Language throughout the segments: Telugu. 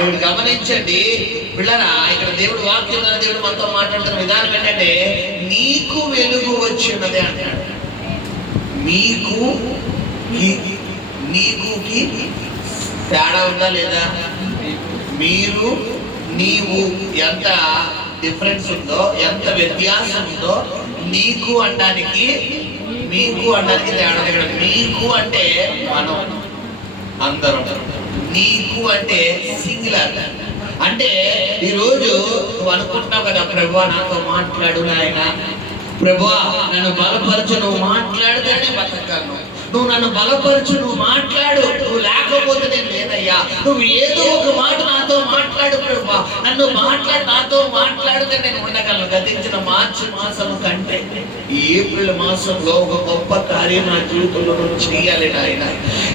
ఇక్కడ గమనించండి పిల్లరా, ఇక్కడ దేవుడు వాక్యం ద్వారా దేవుడు మనతో మాట్లాడుతున్న విధానం ఏంటంటే నీకు వెలుగు వచ్చి ఉన్నది అంటాడు. నీకుకి తేడా ఉందా లేదా? మీరు నీవు ఎంత డిఫరెన్స్ ఉందో, ఎంత వ్యత్యాసం ఉందో నీకు అనడానికి మీకు అనడానికి తేడా. ఇక్కడ మీకు అంటే మనం అందరం, నీకు అంటే సింగులర్. అంటే ఈరోజు నువ్వు అనుకుంటున్నావు కదా, ప్రభువా నాతో మాట్లాడు నాయన, ప్రభువా నన్ను బలపరచు, నువ్వు మాట్లాడితేనే బతకగలను, నువ్వు నన్ను బలపరచు, నువ్వు మాట్లాడు, నువ్వు లేకపోతే నేను లేదయ్యా, నువ్వు ఏదో ఒక మాట నాతో మాట్లాడు ప్రభువా, నాతో మాట్లాడితే నేను ఉండగలను. గతించిన మార్చి మాసం కంటే ఈ ఏప్రిల్ మాసంలో ఒక గొప్ప కార్యం నా జీవితంలో నువ్వు చేయాలి నాయన.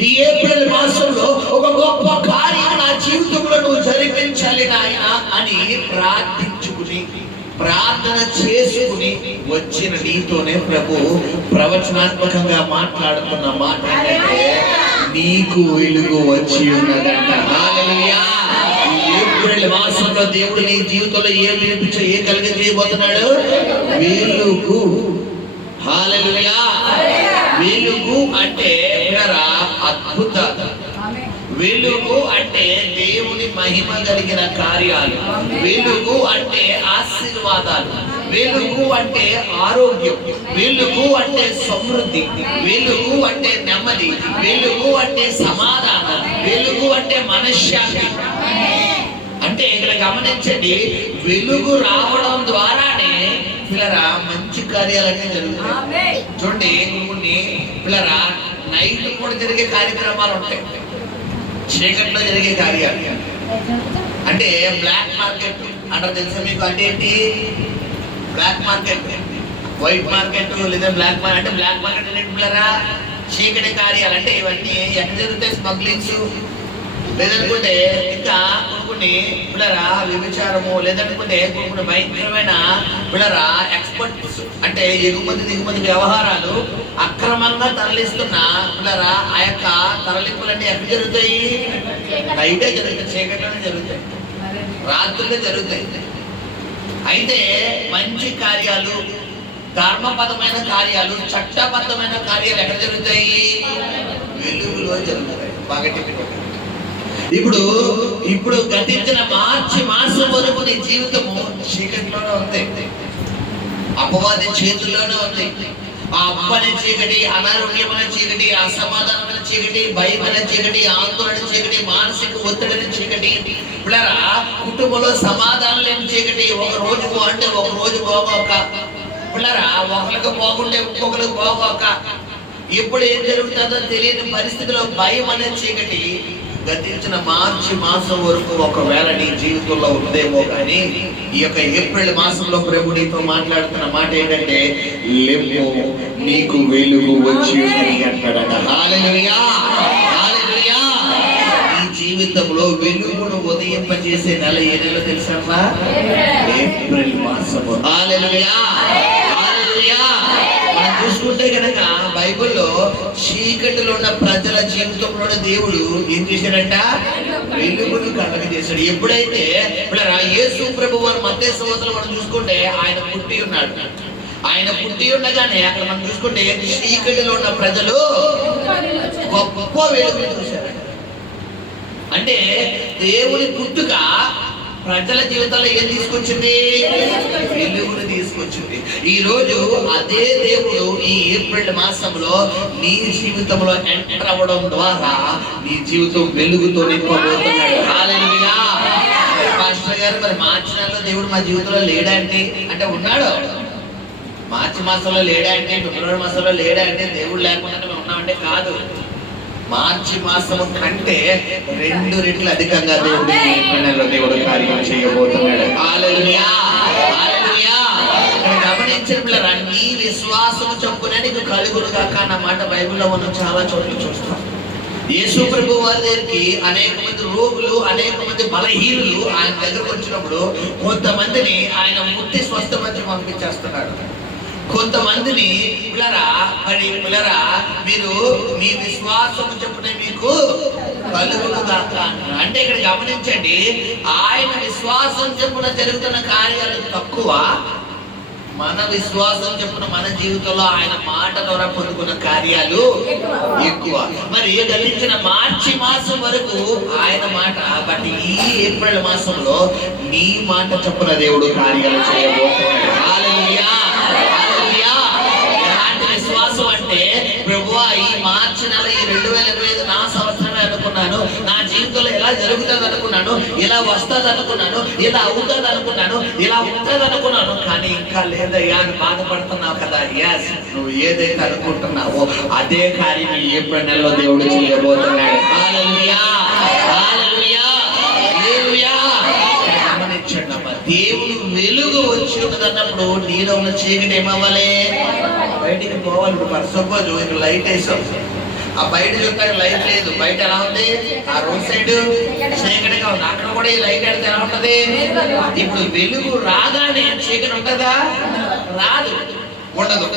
ఈ ఏప్రిల్ మాసంలో ఒక గొప్ప కార్యం నా జీవితంలో నువ్వు జరిపించాలి నాయన అని ప్రార్థన చేసుకుని వచ్చిన నీతోనే ప్రభు ప్రవచనాత్మకంగా మాట్లాడుతున్న మాట ఏంటంటే నీకు వెలుగు వచ్చి ఉన్నదంట. హల్లెలూయా. ఈ ఏప్రిల్ మాసంలో దేవుడు నీ జీవితంలో ఏ కలిగి చేయబోతున్నాడు? వెలుగు. హల్లెలూయా. వెలుగు అంటే అద్భుత, వెలుగు అంటే దేవుని మహిమ కలిగిన కార్యాలు, వెలుగు అంటే ఆశీర్వాదాలు, వెలుగు అంటే ఆరోగ్యం, వెలుగు అంటే సమృద్ధి, వెలుగు అంటే నెమ్మది, వెలుగు అంటే సమాధానం, వెలుగు అంటే మనశ్శాంతి. అంటే ఇక్కడ గమనించండి, వెలుగు రావడం ద్వారానే పిల్లరా మంచి కార్యాలన్నీ జరుగుతాయి. చూడండి, కొన్ని పిల్లరా నైట్ కూడా జరిగే కార్యక్రమాలు ఉంటాయి, చీకట్లో జరిగే కార్యాలు. అంటే బ్లాక్ మార్కెట్ అంటారు తెలుసా మీకు? అంటే ఏంటి బ్లాక్ మార్కెట్? వైట్ మార్కెట్ లేదా బ్లాక్ మార్కెట్. అంటే బ్లాక్ మార్కెట్ అంటే పిల్లరా చీకటి కార్యాలు. అంటే ఇవన్నీ ఎక్కడ జరుగుతాయి? స్మగ్లింగ్స్, లేదనుకుంటే ఇంకా కొన్ని పిల్లరా వ్యభిచారము, లేదనుకుంటే కొన్ని భయంకరమైన పిల్లరా ఎక్స్పర్ట్స్, అంటే ఎగుమతి దిగుమతి వ్యవహారాలు అక్రమంగా తరలిస్తున్న పిల్లరా ఆ యొక్క తరలింపులన్నీ ఎక్కడ జరుగుతాయి? నైటే జరుగుతాయి, చీకట్లోనే జరుగుతాయి, రాత్రులే జరుగుతాయి. అయితే మంచి కార్యాలు, ధర్మబద్ధమైన కార్యాలు, చట్టబద్ధమైన కార్యాలు ఎక్కడ జరుగుతాయి? వెలుగులో జరుగుతాయి. బాగా ఇప్పుడు గతించిన మార్చి మాసం వరకు నీ జీవితము చీకటిలోనే ఉంది, అపవాది చేతుల్లోనే ఉంది. ఆ అప్పని చీకటి, అనారోగ్యమైన చీకటి, అసమాధానమైన చీకటి, భయమైన చీకటి, ఆందోళన చీకటి, మానసిక ఒత్తిడిని చీకటి, పిల్లరా కుటుంబంలో సమాధానం లేని చీకటి. ఒక రోజు బాగుంటే ఒక రోజు బాగోక, పిల్లరా ఒకరికి బాగుంటే ఇంకొకరికి బాగోక, ఎప్పుడు ఏం జరుగుతుందో తెలియని పరిస్థితిలో భయం అనే చీకటి గతించిన మార్చి మాసం వరకు ఒకవేళ నీ జీవితంలో ఉందేమో. కానీ ఈ యొక్క ఏప్రిల్ మాసంలో ప్రభు నీతో మాట్లాడుతున్న మాట ఏంటంటే లెమ్ము, నీకు వెలుగు వచ్చి అంటాడట. హల్లెలూయా. హల్లెలూయా. ఈ జీవితంలో వెలుగును ఉదయింపజేసే నెల ఏ నెల తెలుసా? ఏప్రిల్ మాసము. హల్లెలూయా. హల్లెలూయా. మనం చూసుకుంటే కనుక బైబిల్లో చీకటిలో ఉన్న ప్రజల జీవితంలోనే దేవుడు ఏం చేశాడంట? వెలుగును కలగజేశాడు. ఎప్పుడైతే యేసు ప్రభు వారు మత్తయి సువార్తలో మనం చూసుకుంటే ఆయన పుట్టి ఉన్నాడు. ఆయన పుట్టి ఉండగానే అక్కడ మనం చూసుకుంటే చీకటిలో ఉన్న ప్రజలు గొప్ప వెలుగును చూశారు. అంటే దేవుని పుట్టుక ప్రజల జీవితాల్లో ఏం తీసుకొచ్చింది? వెలుగును తీసుకొచ్చింది. ఈ రోజు అదే దేవుడు ఈ ఏప్రిల్ మాసంలో నీ జీవితంలో ఎంటర్ అవ్వడం ద్వారా నీ జీవితం వెలుగుతో నింపబోతున్నాడు. హల్లెలూయా. పాస్టర్ గారు, మరి మార్చి నెలలో దేవుడు మా జీవితంలో లేడా అంటే ఉన్నాడు. మార్చి మాసంలో లేడా అంటే, ఫిబ్రవరి మాసంలో లేడా అంటే దేవుడు లేకుండా మేము ఉన్నామంటే కాదు. మార్చి మాసము కంటే 2 రెట్లు అధికంగా దేవుడు కార్యం చేయబోతున్నాడు. హల్లెలూయా. హల్లెలూయా. గమనించిన పిల్లరా, నీ విశ్వాసము చొప్పున నీకు కలుగును గాక అన్న మాట బైబిల్లో మనం చాలా చోట్ల చూస్తాం. యేసు ప్రభు వారి దగ్గరికి అనేక మంది రోగులు, అనేక మంది బలహీనులు ఆయన దగ్గరకు వచ్చినప్పుడు కొంతమందిని ఆయన ముట్టి స్వస్థపరిచి పంపించేస్తున్నాడు. కొంతమందిని పిల్లరా మీరు మీ విశ్వాసము చెప్పునే మీకు కలుగును గాక అంటున్నాడు. అంటే ఇక్కడ గమనించండి, ఆయన విశ్వాసం చెప్పున జరుగుతున్న కార్యాలు తక్కువ, మన విశ్వాసం చెప్పున మన జీవితంలో ఆయన మాట ద్వారా పొందుకున్న కార్యాలు ఎక్కువ. మరి గతించిన మార్చి మాసం వరకు ఆయన మాట, బట్ ఈ ఏప్రిల్ మాసంలో నీ మాట చెప్పున దేవుడు కార్యాలు చేయబోతున్నాడు. హల్లెలూయా, హల్లెలూయా. ఎలాంటి విశ్వాసం అంటే, ప్రభువా ఈ మార్చి నెల, ఈ 2025 నా సంవత్సరమే అనుకున్నాను, నా జీవితంలో ఎలా జరుగుతుంది అనుకున్నాను, ఇలా వస్తుంది అనుకున్నాను, ఇలా అవుతుంది అనుకున్నాను, ఇలా ఉంటుంది అనుకున్నాను, కానీ ఇంకా లేదయ్యా అని బాధపడుతున్నావు కదా. ఎస్, నువ్వు ఏదైతే అనుకుంటున్నావో అదే కార్యం ఈ ఏప్రిల్ నెలలో దేవుడు చేయబోతున్నాడు. హల్లెలూయా, హల్లెలూయా, హల్లెలూయా. గమనించండి అమ్మా, దేవుడు వెలుగు వచ్చి ఉన్నదన్నప్పుడు నీలో ఉన్న చీకటి ఏమవ్వాలి? బయటికి పోవాలి. ఇప్పుడు సపోజ్ ఇక్కడ లైట్ వేసాం, ఆ బయట చూస్తే లైట్ లేదు, బయట ఎలా ఉంది? ఆ రోడ్ సైడ్ చీకటిగా ఉంది, అక్కడ కూడా ఈ లైట్ పెడితే ఎలా ఉంటది? ఇప్పుడు వెలుగు రాగానే చీకటి ఉంటుందా? రాదు, ఉండదు.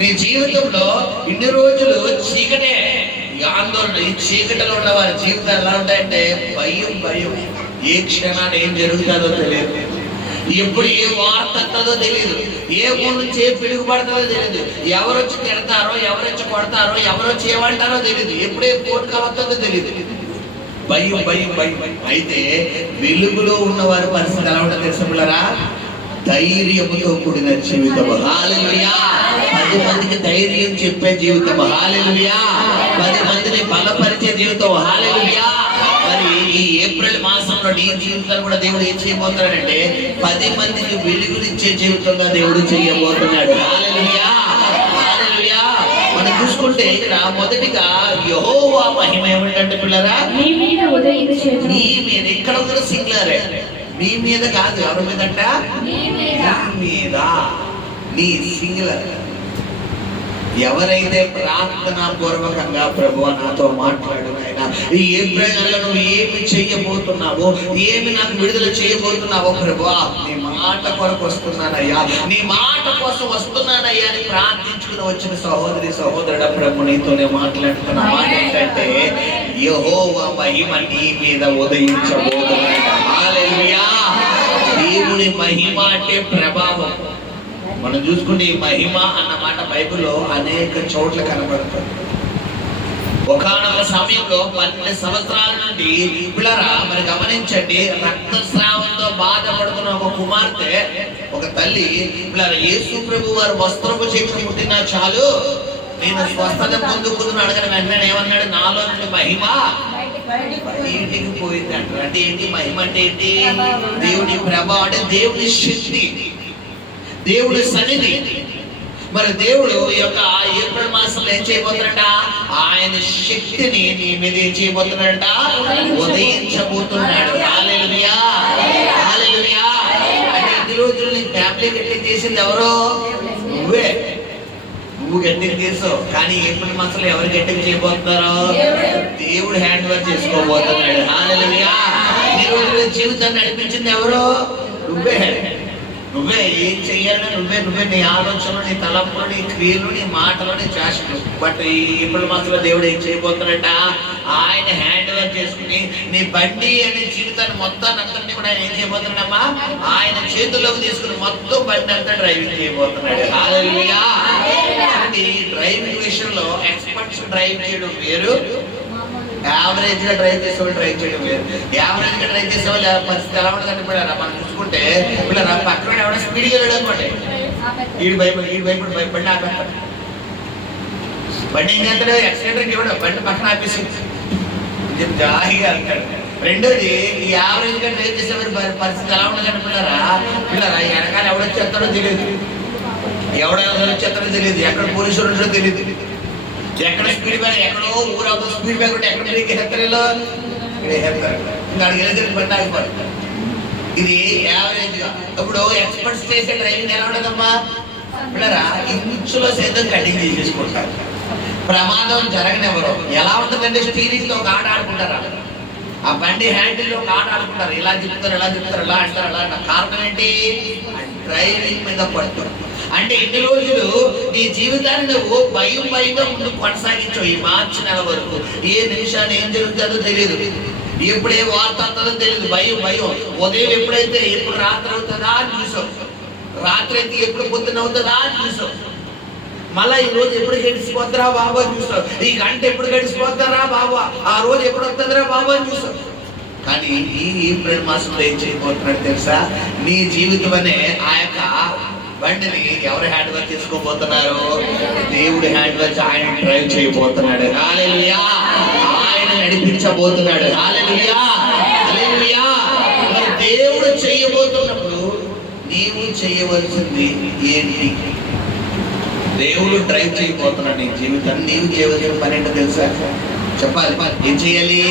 నీ జీవితంలో ఇన్ని రోజులు చీకటే, ఆందోళన. ఈ చీకటిలో ఉన్న వారి జీవితాలు ఎలా ఉంటాయంటే భయం, భయం. ఏ క్షణాన్ని ఏం జరుగుతుందో తెలియదు, ఎప్పుడు ఏ వార్త వస్తుందో తెలియదు, ఏ ఊరు నుంచి ఏ పిడుగు పడుతుందో తెలియదు, ఎవరు వచ్చి తిడతారో, ఎవరు వచ్చి కొడతారో, ఎవరు వచ్చి ఏమంటారో తెలియదు, ఎప్పుడే పోటు కలుగుతుందో తెలియదు. భయం, భయం, భయం. అయితే వెలుగులో ఉన్న వారి పరిస్థితి ఎలా ఉంటుందో తెలుసా పిల్లరా? ధైర్యముతో కూడిన జీవితం. హల్లెలూయా. 10 మందికి ధైర్యం చెప్పే జీవితం. హల్లెలూయా. 10 మందిని బలపరిచే జీవితం. హల్లెలూయా. మరి ఈ ఏప్రిల్ మాసంలో నీ జీవితాలు కూడా దేవుడు ఏం చేయబోతున్నాడంటే 10 మందికి వెలుగునిచ్చే జీవితంగా దేవుడు చేయబోతున్నాడు. హల్లెలూయా, హల్లెలూయా. మనం చూసుకుంటే ఇక్కడ మొదటిగా యెహోవా మహిమ ఏమిటంటే పిల్లరా, నీ మీద. ఇక్కడ ఉన్న సింగులరే, నీ మీద కాదు. ఎవరి మీద అంట? నీ మీద. నీ సింగులర్. ఎవరైతే ప్రార్థనా పూర్వకంగా ప్రభువా నాతో మాట్లాడు నాయనా, ఈ ఏప్రిల్ నెలలో నువ్వు ఏమి చేయబోతున్నావో, ఏమి నాకు విడుదల చేయబోతున్నావో ప్రభువా, నీ మాట కొరకు వస్తున్నానయ్యా, నీ మాట కోసం వస్తున్నానయ్యా అని ప్రార్థించుకుని వచ్చిన సహోదరి సహోదరుడు, ప్రభు నీతోనే మాట్లాడుతున్న మాట ఏంటంటే యెహోవా మహిమ నీ మీద ఉదయించబోతున్నాడు. హల్లెలూయా. దేవుని మహిమ అంటే ప్రభావం. మనం చూసుకుంటే ఈ మహిమ అన్న మాట బైబిల్లో అనేక చోట్ల కనబడుతుంది. ఒకానొక సమయంలో 12 సంవత్సరాల నుండి పిల్లరా మరి గమనించండి, రక్తస్రావంతో బాధపడుతున్న ఒక కుమార్తె, ఒక తల్లి పిల్లరా, యేసు ప్రభు వారు వస్త్రపు చేతిని ముట్టినా చాలు నేను స్వస్థత పొందుకుందును అడగని వెంటనే ఏమన్నాడు? నాలో నుండి మహిమ బయటికి పోయింది అంటారు. అంటే ఏంటి మహిమ? అంటే ఏంటి? దేవుని ప్రభావం, అంటే దేవుని శక్తి, దేవుడి సన్నిధి. మరి దేవుడు ఈ యొక్క ఏప్రిల్ మాసంలో ఏం చేయబోతున్నాడ? ఆయన శక్తిని నీ మీద ఏం చేయబోతున్నాడ? ఉదయించబోతున్నాడు. హల్లెలూయా, హల్లెలూయా. అంటే ఈ రోజులు నీ ఫ్యామిలీ గట్టింగ్ చేసింది ఎవరో? నువ్వే. నువ్వు గట్టింగ్ చేసావు, కానీ ఏప్రిల్ మాసంలో ఎవరు గట్టింగ్ చేయబోతున్నారో? దేవుడు హ్యాండ్ ఓవర్ చేసుకోబోతున్నాడు. హల్లెలూయా. ఈ రోజుల జీవితాన్ని నడిపించింది ఎవరో? నువ్వే. నువ్వే ఏం చెయ్యాలని నువ్వే నీ ఆలోచనలు, నీ తలంపులు, నీ క్రియలు, నీ మాటలు, నీ చేష్టలు. బట్ ఇప్పుడు మాత్రం దేవుడు ఏం చేయబోతున్నాడ? ఆయన హ్యాండ్ ఓవర్ చేసుకుని నీ బండి అనే జీవితాన్ని మొత్తాన్ని అంతటినీ కూడా ఆయన ఏం చేయబోతున్నాడమ్మా? ఆయన చేతుల్లోకి తీసుకుని మొత్తం బండి అంతా డ్రైవింగ్ చేయబోతున్నాడు. హల్లెలూయా. ఈ డ్రైవింగ్ విషయంలో ఎక్స్పర్ట్స్ డ్రైవ్ చేయడం వేరు, యావరేజ్ గా డ్రైవ్ చేసేవాళ్ళు డ్రైవ్ చేయడం వేరు. యావరేజ్ గా డ్రైవ్ చేసేవాళ్ళు పరిస్థితి ఎలా ఉంటుంది పిల్లరా? మనం చూసుకుంటే పిల్లరా, పక్కన ఎవరైనా స్పీడ్గా వెళ్ళాడు అనుకోండి, ఈడు భయపడి బండి ఆపేస్తాడు. బండి ఏం చేస్తాడు? యాక్సిడెంట్కి ఇవ్వడం, బండి పక్కన ఆపేసి జాయిగా వెళ్తాడు. రెండోది, ఈ యావరేజ్ గా డ్రైవ్ చేసేవారి పరిస్థితి ఎలా ఉంటుంది పిల్లరా? వెనకాల ఎవడొచ్చేస్తాడో తెలియదు, ఎవడెవరు వచ్చేస్తాడో తెలియదు, ఎక్కడ పోలీసులు ఉంటాడో తెలియదు, ఎక్కడ స్పీడ్ బ్యాగ్, ఎక్కడో ఊరవుతుంది స్పీడ్ బ్యాగ్ ఉంటే ఎక్కడ బ్రేక్ వేస్తారు, ఇంకా అడిగి వెళ్తే బండి ఆగిపోతుంది. ఇది యావరేజ్ గా. ఇప్పుడు ఎక్స్పర్ట్స్ చేసే డ్రైవింగ్ ఎలా ఉండదమ్మా పిల్లరా? ఇంచులో సేద్యం కటింగ్ చేసేసుకుంటారు, ప్రమాదం జరగనివ్వరు. ఎలా ఉంటుందంటే స్టీరింగ్ లో ఒక ఆట ఆడుకుంటారా, ఆ బండి హ్యాండిల్ లో ఒక ఆట ఆడుకుంటారు, ఇలా తిప్పుతారు, ఇలా అంటారు, అలా అంటారు. కారణం ఏంటి? డ్రైవింగ్ మీద పట్టు. అంటే ఇన్ని రోజులు నీ జీవితాన్ని నువ్వు భయంగా ముందు కొనసాగించావు. ఈ మార్చి నెల వరకు ఏ నిమిషాన్ని ఏం జరుగుతుందో తెలియదు, ఎప్పుడు ఏ వార్త వస్తుందో తెలియదు. భయం. ఉదయం ఎప్పుడైతే ఎప్పుడు రాత్రి అవుతుందా అని చూసావు, రాత్రి అయితే ఎప్పుడు పొద్దున అవుతుందా అని చూసావు. మళ్ళా ఈ రోజు ఎప్పుడు గడిచిపోతారా బాబా అని చూసావు. ఈ గంట ఎప్పుడు గడిచిపోతారా బాబా, ఆ రోజు ఎప్పుడు వస్తుందిరా బాబా అని చూసావు. కానీ ఈ ఏప్రిల్ మాసంలో ఏం చేయబోతున్నాడు తెలుసా? నీ జీవితం అనే ఆ యొక్క బండిని ఎవరు హ్యాండ్ వర్క్ చేసుకోబోతున్నారు? దేవుడు హ్యాండ్ వర్క్ ఆయన డ్రైవ్ చేయబోతున్నాడు. హల్లెలూయా! ఆయన నడిపించబోతున్నాడు. హల్లెలూయా! హల్లెలూయా! దేవుడు చేయబోతున్నప్పుడు నీవు చేయవలసింది ఏంటి? దేవుడు డ్రైవ్ చేయబోతున్నాడు నీ జీవితాన్ని. నీవు చేయవలసిన పని ఏంటో తెలుసా? చెప్పాలి. ఏం చేయాలి?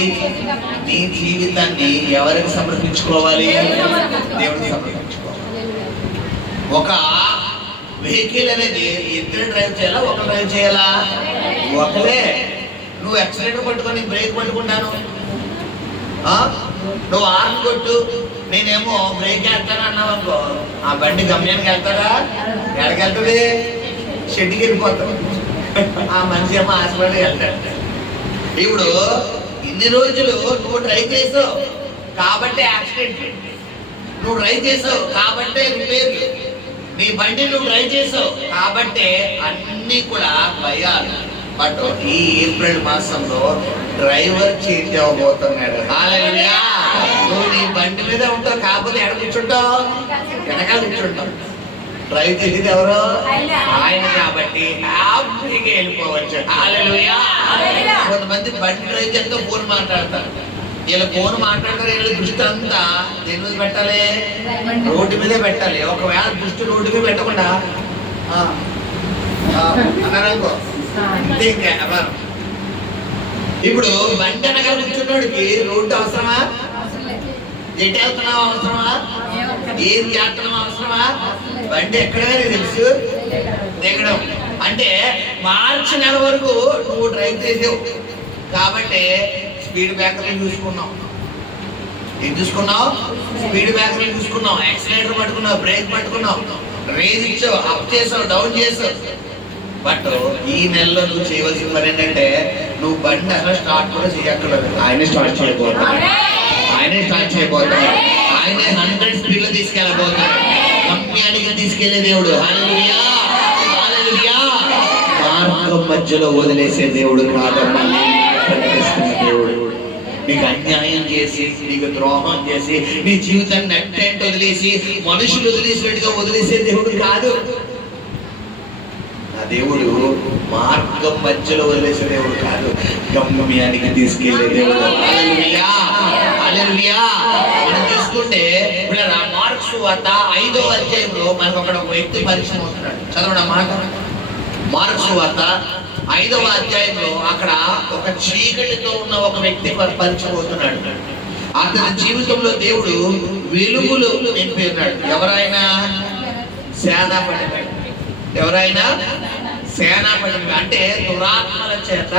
నీ జీవితాన్ని ఎవరికి సమర్పించుకోవాలి? దేవుడికి సమర్పించుకోవాలి. ఒక వెహికల్ అనేది ఇద్దరు డ్రైవ్ చేయాలా, ఒక డ్రైవ్ చేయాలా? ఒకలే. నువ్వు యాక్సిడెంట్ పట్టుకొని బ్రేక్ పట్టుకుంటాను, నువ్వు ఆర్న్ కొట్టు, నేనేమో బ్రేక్ వేస్తాను అన్నావు అనుకో, ఆ బండి గమ్యానికి వెళ్తారా? ఎక్కడికి వెళ్తుంది? షెడ్కి వెళ్ళిపోతాడు. ఆ మనిషి ఏమో హాస్పిటల్కి వెళ్తాడు. ఇప్పుడు ఇన్ని రోజులు నువ్వు డ్రైవ్ చేసావు కాబట్టి యాక్సిడెంట్, నువ్వు డ్రైవ్ చేసావు కాబట్టే రిపేర్లు, నీ బండి నువ్వు డ్రైవ్ చేసావు కాబట్టే అన్నీ కూడా భయాలు. బట్ ఈ ఏప్రిల్ మాసంలో డ్రైవర్ చేంజ్ అవ్వబోతున్నాడు. హల్లెలూయా! నువ్వు నీ బండి మీద ఉంటావు కాకపోతే ఎక్కడ కూర్చుంటావు? వెనకాల కూర్చుంటావు. డ్రైవ్ చేసేది ఎవరు? ఆయన కాబట్టి హ్యాపీగా వెళ్ళిపోవచ్చు. హల్లెలూయా! కొంతమంది బండి డ్రైవ్ చేస్తూ ఫోన్ మాట్లాడతారు. వీళ్ళు ఫోన్ మాట్లాడతారు, వీళ్ళ దృష్టి అంతా దేని మీద పెట్టాలి? రోడ్డు మీదే పెట్టాలి. ఒకవేళ దృష్టి రోడ్డు మీద పెట్టకుండా అన్నారనుకో, ఇప్పుడు బండి అనగా కూర్చున్నోడికి రోడ్డు అవసరమా? ఎటు వెళ్తున్నావు అవసరమా? ఏం చేస్తున్నావు అవసరమా? బండి ఎక్కడమే తెలుసు దిగడం. అంటే మార్చి నెల వరకు నువ్వు డ్రైవ్ చేసావు కాబట్టి స్పీడ్ బ్రేకర్లు చూసుకున్నావు. ఏం చూసుకున్నావు? స్పీడ్ బ్రేకర్లు చూసుకున్నావు, యాక్సిలేటర్ పట్టుకున్నావు, బ్రేక్ పట్టుకున్నావు, రేజ్ ఇచ్చావు, అప్ చేసావు, డౌన్ చేసావు. బట్ ఈ నెలలో నువ్వు చేయవలసిన పని ఏంటంటే నువ్వు బండి అసలు స్టార్ట్ కూడా చేయక్కర్లేదు. ఆయనే స్టార్ట్ చేయబోతున్నాడు. ఆయనే 100 స్పీడ్లో తీసుకెళ్ళబోతున్నాడు. గమ్యానికి తీసుకెళ్లే దేవుడు. హల్లెలూయా! హల్లెలూయా! మార్గం మధ్యలో వదిలేసే దేవుడు కాదమ్మా, ప్రకటిస్తున్న దేవుడు. నీకు అన్యాయం చేసి, నీకు ద్రోహం చేసి, నీ జీవితాన్ని అట్టేంటి వదిలేసి, మనుషులు వదిలేసినట్టుగా వదిలేసే దేవుడు కాదు. ఆ దేవుడు మార్గం మధ్యలో వదిలేసే దేవుడు కాదు, గమ్యానికి తీసుకెళ్లే దేవుడు. హల్లెలూయా! హల్లెలూయా! మనం చూసుకుంటే మార్క్స్ వార్త 5వ అధ్యాయంలో మనకు ఒక వ్యక్తి పరిచయం అవుతున్నాడు. చదవండి ఆ మాట. మార్క్స్ వార్త 5వ అధ్యాయంలో అక్కడ ఒక చీకటితో ఉన్న ఒక వ్యక్తి పరిచయం అవుతున్నాడు. అతని జీవితంలో దేవుడు వెలుగులు నింపేన్నాడు. ఎవరైనా సేనాపతి, ఎవరైనా సేనాపతి అంటే దురాత్మల చేత,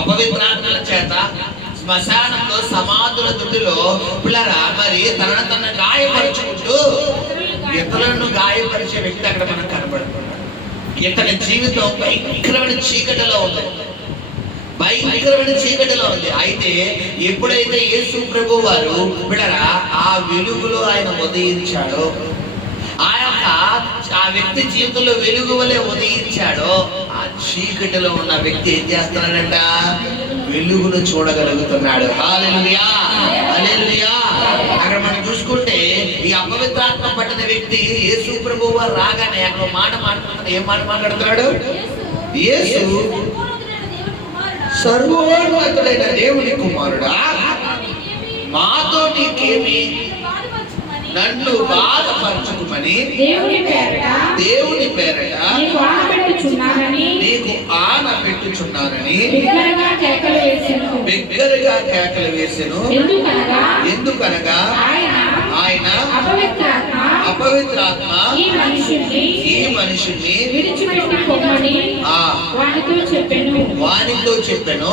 అపవిత్రాత్మల చేత శ్మశానంలో సమాధుల దుడ్డులో పిల్లరా మరి తన గాయపరుచుకుంటూ ఇతరులను గాయపరిచే వ్యక్తి అక్కడ మనకు కనబడుతున్నాడు. ఇతని జీవితం భయంకరమైన చీకటిలో ఉంది, భయంకరమైన చీకటిలో ఉంది. అయితే ఎప్పుడైతే యేసు ప్రభు వారు పిల్లరా ఆ వెలుగులో ఆయన ఉదయించాడో, ఆ వ్యక్తి జీవితంలో వెలుగు వలె ఉదయించాడో, ఆ చీకటిలో ఉన్న వ్యక్తి ఏం చేస్తున్నాడంట? వెలుగును చూడగలుగుతున్నాడు. హల్లెలూయా! హల్లెలూయా! అక్కడ మనం చూసుకుంటే ఈ అపవిత్రాత్మ పట్టిన వ్యక్తి యేసు ప్రభువు వారు రాగానే అక్కడ మాట మాట్లాడుతున్నాడు. ఏం మాట మాట్లాడుతున్నాడు? యేసు సర్వోన్నతుడైన దేవుని కుమారుడా, మాతో నీకేమి, నన్ను బాధపరచుకుమని దేవుని పేరట నీకు ఆన పెట్టుచున్నానని బిగ్గరగా కేకలు వేసెను. ఎందుకనగా ఆయన అపవిత్రాత్మ ఈ మనిషిని వానితో చెప్పెను.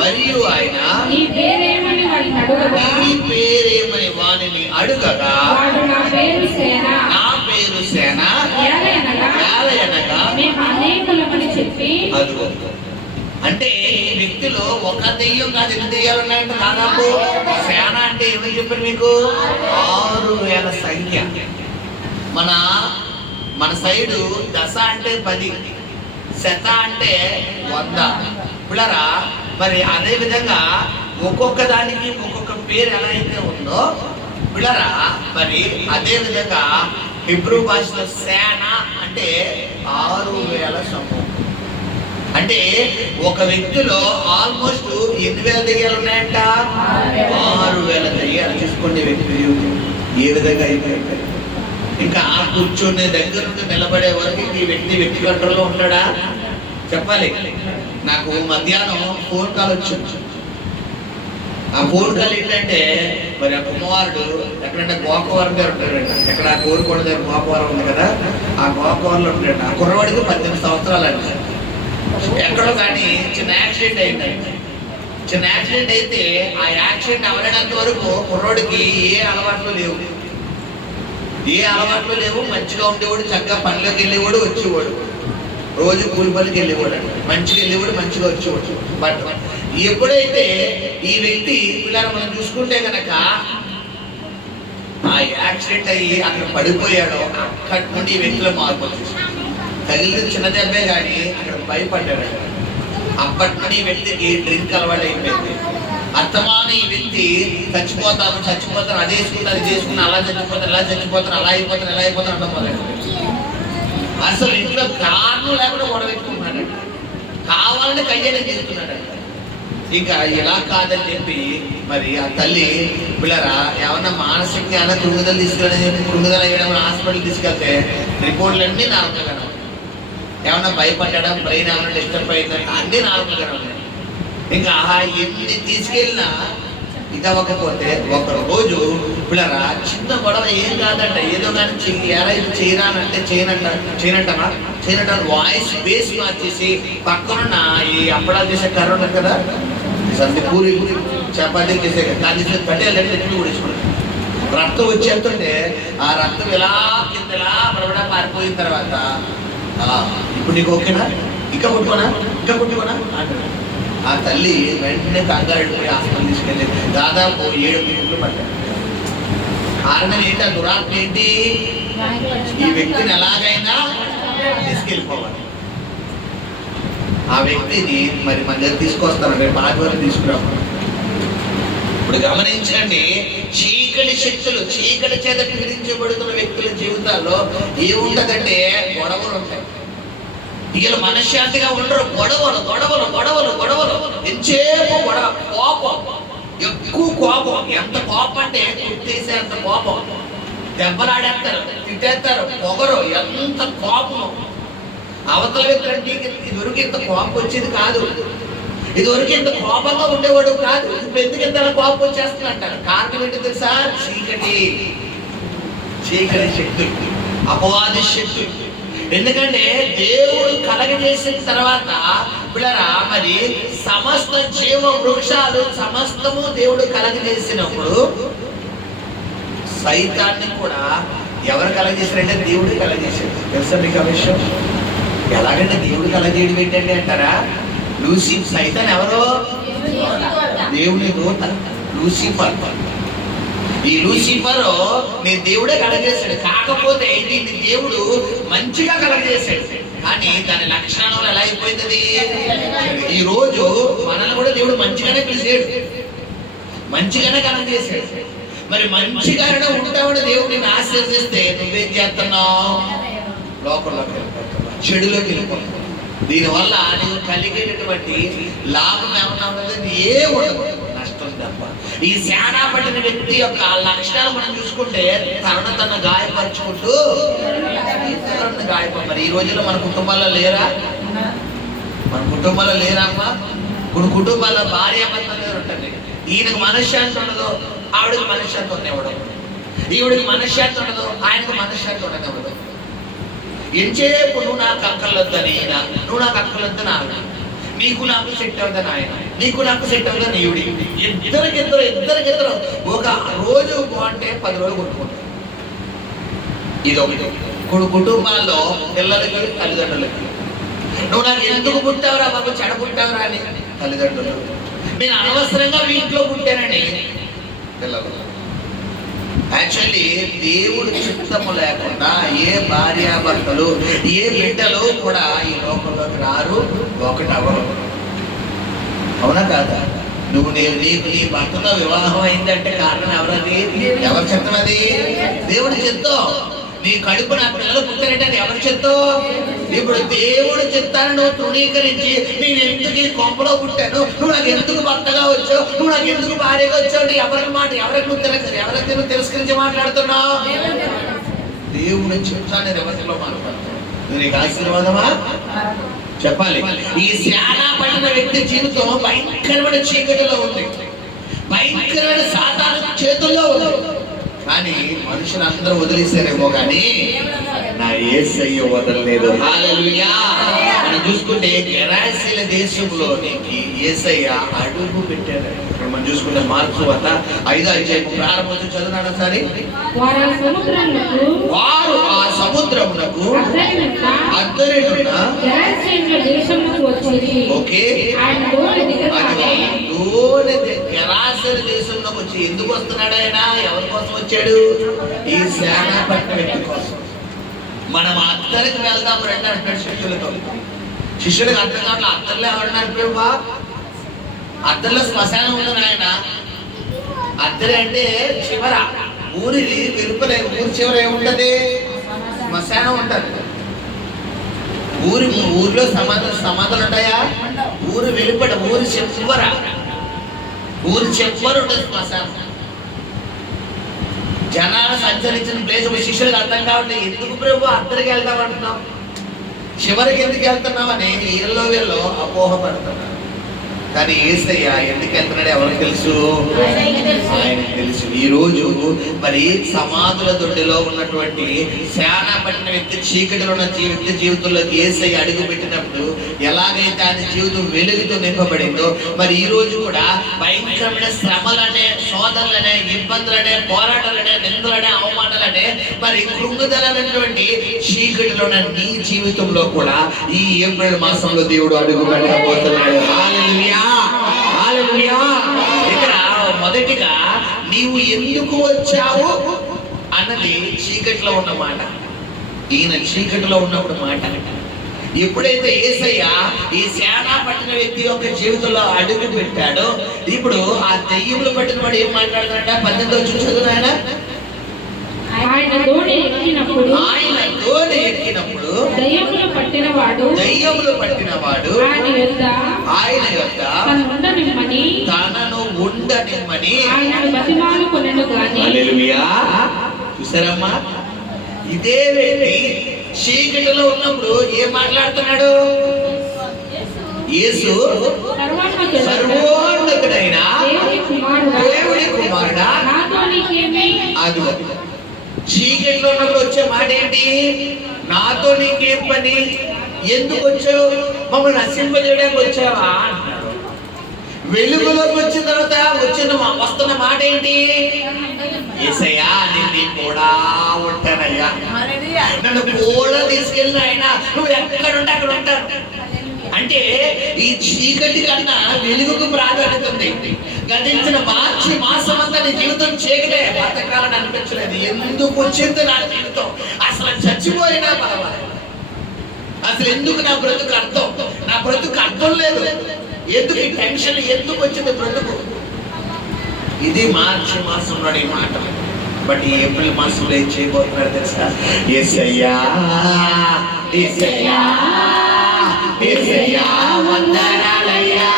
మరియు ఆయన నీ పేరేమని వానిని అడుగగా నా పేరు సేన చెప్పి అదిగో. అంటే ఈ వ్యక్తిలో ఒక దెయ్యం కాదు, ఎన్ని దెయ్యాలు ఉన్నాయంటే దాదాపు సేన. అంటే ఏమని చెప్పారు మీకు? 6,000 సంఖ్య. మన సైడు దశ అంటే 10, శత అంటే 100 పిల్లరా. మరి అదే విధంగా ఒక్కొక్క దానికి ఒక్కొక్క పేరు ఎలా అయితే ఉందో పిల్లరా, మరి అదే విధంగా హిబ్రూ భాషలో సేన అంటే 6,000 సమూహం. అంటే ఒక వ్యక్తిలో ఆల్మోస్ట్ 8,000 దెయ్యాలు ఉన్నాయంట. 6,000 దెయ్యాలు. చూసుకోండి వ్యక్తి జీవితం ఏ విధంగా అయిపోయింది. ఇంకా కూర్చునే దగ్గర నుండి నిలబడే వరకు ఈ వ్యక్తి కంట్రోల్లో ఉంటాడా? చెప్పాలి. నాకు మధ్యాహ్నం ఫోన్ కాల్ వచ్చింది. ఆ ఫోన్ కాల్ ఏంటంటే, మరి ఆ కుమ్మవారుడు ఎక్కడంటే గోకవరం గారు ఉంటాడంట. ఎక్కడ కోరుకోవడం దగ్గర గోకవరం ఉంది కదా, ఆ గోకవరంలో ఉంటాడు. ఆ కుర్రవాడికి 18 సంవత్సరాలు అంట. ఎక్కడో కానీ చిన్న యాక్సిడెంట్ అయిందంట. చిన్న యాక్సిడెంట్ అయితే ఆ యాక్సిడెంట్ అవ్వడానికి వరకు కుర్రోడికి ఏ అలవాట్లు లేవు. మంచిగా ఉండేవాడు, చక్కగా పనిలోకి వెళ్ళేవాడు, వచ్చేవాడు. రోజు కూలి పనికి వెళ్ళేవాడు, మంచిగా వెళ్ళేవాడు, మంచిగా వచ్చేవాడు. బట్ ఎప్పుడైతే ఈ వ్యక్తి పిల్లలు మనం చూసుకుంటే కనుక ఆ యాక్సిడెంట్ అయ్యి అక్కడ పడిపోయాడో అక్కడి నుండి ఈ వ్యక్తిలో మార్పు వచ్చేసి తగిలిన చిన్న దెబ్బే కానీ అక్కడ భయపడ్డాడు. అప్పటి నుండి ఈ వ్యక్తికి డ్రింక్ అలవాటు అయిపోయింది. అర్థమాన ఈ వ్యక్తి చచ్చిపోతాను అది చేసుకుని అలా చచ్చిపోతాను అలా అయిపోతాను అన్నమాట. అసలు ఇంట్లో కారణం లేకుండా గొడవ పెట్టుకుంటున్నాడు. కావాలని కయ్యనే చేస్తున్నాడు. ఇంకా ఇలా కాదని చెప్పి మరి ఆ తల్లి పిల్లరా ఏమన్నా మానసికంగా కృంగుదలు తీసుకెళ్ళని చెప్పి కృంగుదల వేయడం హాస్పిటల్ తీసుకెళ్తే రిపోర్ట్లన్నీ నార్మల్గా ఏమన్నా భయపడ్డా, బ్రెయిన్ ఏమన్నా డిస్టర్బ్ అయిందంటే అన్నీ నార్మల్గా ఉన్నాయి. ఇంకా ఎన్ని తీసుకెళ్ళినా ఇదవ్వకపోతే ఒక రోజు పిల్లరా చిన్న గొడవ ఏం కాదంట, ఏదో కానీ చేయరానంటే చేయనంట వాయిస్ బేస్ మార్చేసి పక్కనున్న ఈ అప్పడాలు చేసే కర్ర ఉంటుంది కదా, సంది పూరి చపాతీ చేసే దాన్ని కట్టేయాలంటే ఎట్లు కూడించుకున్నాడు. రక్తం వచ్చేస్తుంటే ఆ రక్తం ఇలా కింద ఇలా పడబడా పారిపోయిన తర్వాత ఇప్పుడు నీకు ఓకేనా, ఇంకా కొట్టుకోనా అంటాడు. ఆ తల్లి వెంటనే కంగారు పోయి హాస్పిటల్ తీసుకెళ్ళి దాదాపు 7 మీటర్లు పడ్డాడు. కారణం ఏంటి? ఆ దురాత్మ ఏంటి? ఈ వ్యక్తిని ఎలాగైనా తీసుకెళ్ళిపోవాలి. ఆ వ్యక్తిని మరి మన దగ్గర తీసుకొస్తాను, రేపు ఆదివారం తీసుకురావాలి. ఇప్పుడు గమనించండి, చీకటి శక్తులు, చీకటి చేత పీడించబడుతున్న వ్యక్తుల జీవితాల్లో ఏముంటదంటే గొడవలు ఉంటాయి. వీళ్ళు మనశ్శాంతిగా ఉండరు. గొడవలు ఎంతసేపు గొడవ, కోపం, ఎక్కువ కోపం. ఎంత కోపం అంటే కుట్టేసే అంత కోపం. దెబ్బలాడేస్తారు, తిట్టేస్తారు, పొగరు, ఎంత కోపం. అవతల వ్యక్తులంటే ఇదివరకు ఇంత కోపం వచ్చేది కాదు, ఇదివరకు ఇంత కోపంగా ఉండేవాడు కాదు, ఇప్పుడు ఎందుకు ఇంత కోపం వచ్చేస్తుంది అంటారు. కారణం ఏంటో తెలుసా? చీకటి శక్తి, అపవాది శక్తి. ఎందుకంటే దేవుడు కలగజేసిన తర్వాత పిల్లరా మరి సమస్త జీవ వృక్షాలు సమస్తము దేవుడు కలగజేసినప్పుడు సైతాన్ని కూడా ఎవరు కలగజేశారంటే దేవుడు కలగజేశాడు. తెలుసా మీకు ఆ విషయం? ఎలాగంటే దేవుడు కలగజేయడం ఏంటంటే అంటారా, సైతాన్ ఎవరో దేవుని దూత లూసిఫర్. ఈ లూసిఫర్ నేను దేవుడే కలగజేశాడు. కాకపోతే దీన్ని దేవుడు మంచిగా కలగజేశాడు, కానీ దాని లక్షణాలు ఎలా అయిపోయింది? ఈ రోజు మనల్ని కూడా దేవుడు మంచిగానే పిలిచాడు, మంచిగానే కలగజేశాడు. మరి మంచిగానే ఉంటామని దేవుడు నిన్ను ఆశీర్వదిస్తే నువ్వేం చేస్తున్నావు? లోకంలోకి వెళ్ళిపోతున్నావు, చెడులోకి వెళ్ళిపోతున్నావు. దీనివల్ల నువ్వు కలిగేటటువంటి లాభం ఏమన్నా ఉన్నది? ఏ ఉండదు, నష్టం తప్ప. ఈ సేనా పట్టిన వ్యక్తి యొక్క లక్షణాలు మనం చూసుకుంటే తన గాయపరుచుకుంటూ ఇతరులను మరి ఈ రోజుల్లో మన కుటుంబాల్లో లేరా? అమ్మా? కొన్ని కుటుంబాల్లో భార్య భర్తలు ఉంటుంది. ఈయనకు మనశ్శాంతి ఉండదు, ఆవిడకి మనశ్శాంతి ఉండేవాడు. ఈవిడికి మనశ్శాంతి ఉండదు, ఆయనకు మనశ్శాంతి ఉండనివ్వదు. ఎంచేపు నువ్వు నాకు అక్కర్లొద్దని ఈయన, నువ్వు నాకు అక్కర్లొద్దని ఆవిడ, నీకు నాకు సెట్ అవుతుంది ఆయన, నీకు నాకు సెట్ అవుతుంది ఈవిడి. ఇద్దరికిద్దరు ఒక రోజు బాగుంటే 10 రోజులు కొట్టుకుంటారు. ఇది ఒకటి. కుటుంబాల్లో పిల్లలకి తల్లిదండ్రులకి నువ్వు నాకు ఎందుకు పుట్టావురా బాబు, చెడ పుట్టావురా అని తల్లిదండ్రులు. నేను అనవసరంగా మీ ఇంట్లో పుట్టానండి పిల్లలు. యాక్చువల్లీ దేవుడు చిత్తము లేకుండా ఏ భార్యాభర్తలు ఏ బిడ్డలు కూడా ఈ లోకంలోకి రారు, ఒకటి అవరు. అవునా కాదా? నువ్వు నీకు నీ భర్తతో వివాహం అయిందంటే కారణం ఎవరది? ఎవరి చిత్తం అది? దేవుడి చిత్తం. నీ కడుపు నా పిల్లలు పుట్టారంటే అది ఎవరి చిత్తం? ఇప్పుడు దేవుడి చిత్తాన్ని నువ్వు తృణీకరించి నేను ఎందుకు ఈ కొంపలో పుట్టాను, నువ్వు నాకు ఎందుకు భర్తగా వచ్చావు, నువ్వు నాకు ఎందుకు భార్యగా వచ్చావు అంటే ఎవరికి మాట ఎవరికి నువ్వు తిరస్కరించి మాట్లాడుతున్నావు? దేవుడి చిత్తాన్ని రివర్స్లో మాట్లాడుతున్నావు. నీకు ఆశీర్వాదమా చెప్పాలి. ఈ శానా పడిన వ్యక్తి జీవితం భయంకరమైన చీకటిలో ఉంది, భయంకరమైన సాతాను చేతుల్లో ఉంది. కానీ మనుషులు అందరూ వదిలేశారేమో కానీ నా యేసయ్య వదలలేదు. హల్లెలూయా. మనం చూసుకుంటే గెరాసీల దేశంలోనికి యేసయ్య అడుగు పెట్టాడు. మనం చూసుకుంటే మార్క్స్ వార్త 5వ అధ్యాయం ప్రారంభం చదువునాడు ఒకసారి. వారు ఆ సముద్రమునకు అద్దరినున్న ఓకే గెరాసీల దేశంలోకి వచ్చి ఎందుకు వస్తున్నాడు ఆయన? ఎవరి కోసం వచ్చాడు? ఈ సేనాపట్నం వ్యక్తి కోసం. మనం అద్దరికి వెళ్దాం రండి అంటాడు శిష్యులతో. శిష్యులకు అర్థం కావట్లేదు, అద్దరిలో ఎవరన్నారు ప్రభా? అద్దరిలో శ్మశానం ఉంది ఆయన. అద్దరి అంటే చివర, ఊరిది వెలుపలే, ఊరి చివర ఏముంటది? శ్మశానం ఉంటది. ఊరిలో సమాధులు ఉంటాయా? ఊరు వెలుపడ, ఊరి చివర ఉంటుంది శ్మశానం. జనాలు సంచరించిన ప్లేస్. శిష్యులకు అర్థం కావట్లేదు, ఎందుకు ప్రభు అద్దరికి వెళ్తామంటున్నాం, చివరికి ఎందుకు వెళ్తున్నామని వీళ్ళు అపోహ పడుతున్నారు. కానీ యేసయ్య ఎందుకు వెళ్తున్నాడు ఎవరికి తెలుసు? ఆయనకు తెలుసు. ఈ రోజు మరి సమాధుల దొడ్డిలో ఉన్నటువంటి శానా పట్టిన వ్యక్తి, చీకటిలో ఉన్న వ్యక్తి జీవితంలోకి యేసయ్య అడుగు పెట్టినప్పుడు ఎలాగైతే ఆయన జీవితం వెలుగుతో నింపబడిందో, మరి ఈ రోజు కూడా భయంకరమైన శ్రమలనే, శోధనలనే, ఇబ్బందులనే, పోరాటాలనే, నిందలనే, అవమానాలనే, మరి కృంగుదలైనటువంటి చీకటిలో ఉన్న నీ జీవితంలో కూడా ఈ ఏప్రిల్ మాసంలో దేవుడు అడుగు పెట్టబోతున్నాడు. హల్లెలూయా. ఇక్కడ మొదటిగా నీవు ఎందుకు వచ్చావు అన్నది చీకటిలో ఉన్న మాట. ఈయన చీకటిలో ఉన్నప్పుడు మాట. ఎప్పుడైతే యేసయ్య ఈ శానా పట్టిన వ్యక్తి యొక్క జీవితంలో అడుగు పెట్టాడో, ఇప్పుడు ఆ దెయ్యములు పట్టిన వాడు ఏం మాట్లాడుతున్నాడ? 18వ వచనం చదువు ఆయన. ఆయన తోడి ఎక్కినప్పుడు దయ్యములు పట్టినవాడు ఆయన యొద్ద తనను ఉండనిమ్మని హల్లెలూయా. చూసారమ్మా, ఇదే వ్యక్తి చీకటిలో ఉన్నప్పుడు ఏం మాట్లాడుతున్నాడు? యేసు సర్వోన్నతుడైన దేవుడి కుమారుడా. అది చీకటిలో ఉన్నప్పుడు వచ్చే మాట ఏంటి? నాతో నీకేం పని, ఎందుకు వచ్చావు, మమ్మల్ని నశింపజేయడానికి వచ్చావా అంటున్నాడు. వెలుగులోకి వచ్చిన తర్వాత వస్తున్న మాట ఏంటి? యేసయ్యా నేను కూడా ఉంటానయ్యా, నన్ను కూడా తీసుకెళ్ళిన ఆయన, నువ్వు ఎక్కడుంటే అక్కడ ఉంటాను అంటే ఈ చీకటి కన్నా వెలుగుకు ప్రాధాన్యత ఉంది. గతించిన మార్చి మాసం అంతా నీ జీవితం చీకటే, బతకాలని అనిపించలేదు. ఎందుకు వచ్చింది నా జీవితం? అసలు చచ్చిపోయినా పర్వాలేదు, అసలు ఎందుకు నా బ్రతుకు అర్థం? నా బ్రతుకు అర్థం లేదు, ఎందుకు ఈ టెన్షన్, ఎందుకు వచ్చింది బ్రతుకు? ఇది మార్చి మాసంలో ఈ మాటలు. బట్ ఈ ఏప్రిల్ మాసంలో ఏం చేయబోతున్నారు తెలుసా? యేసయ్యా యేసయ్యా యేసయ్యా వందనాలయ్యా,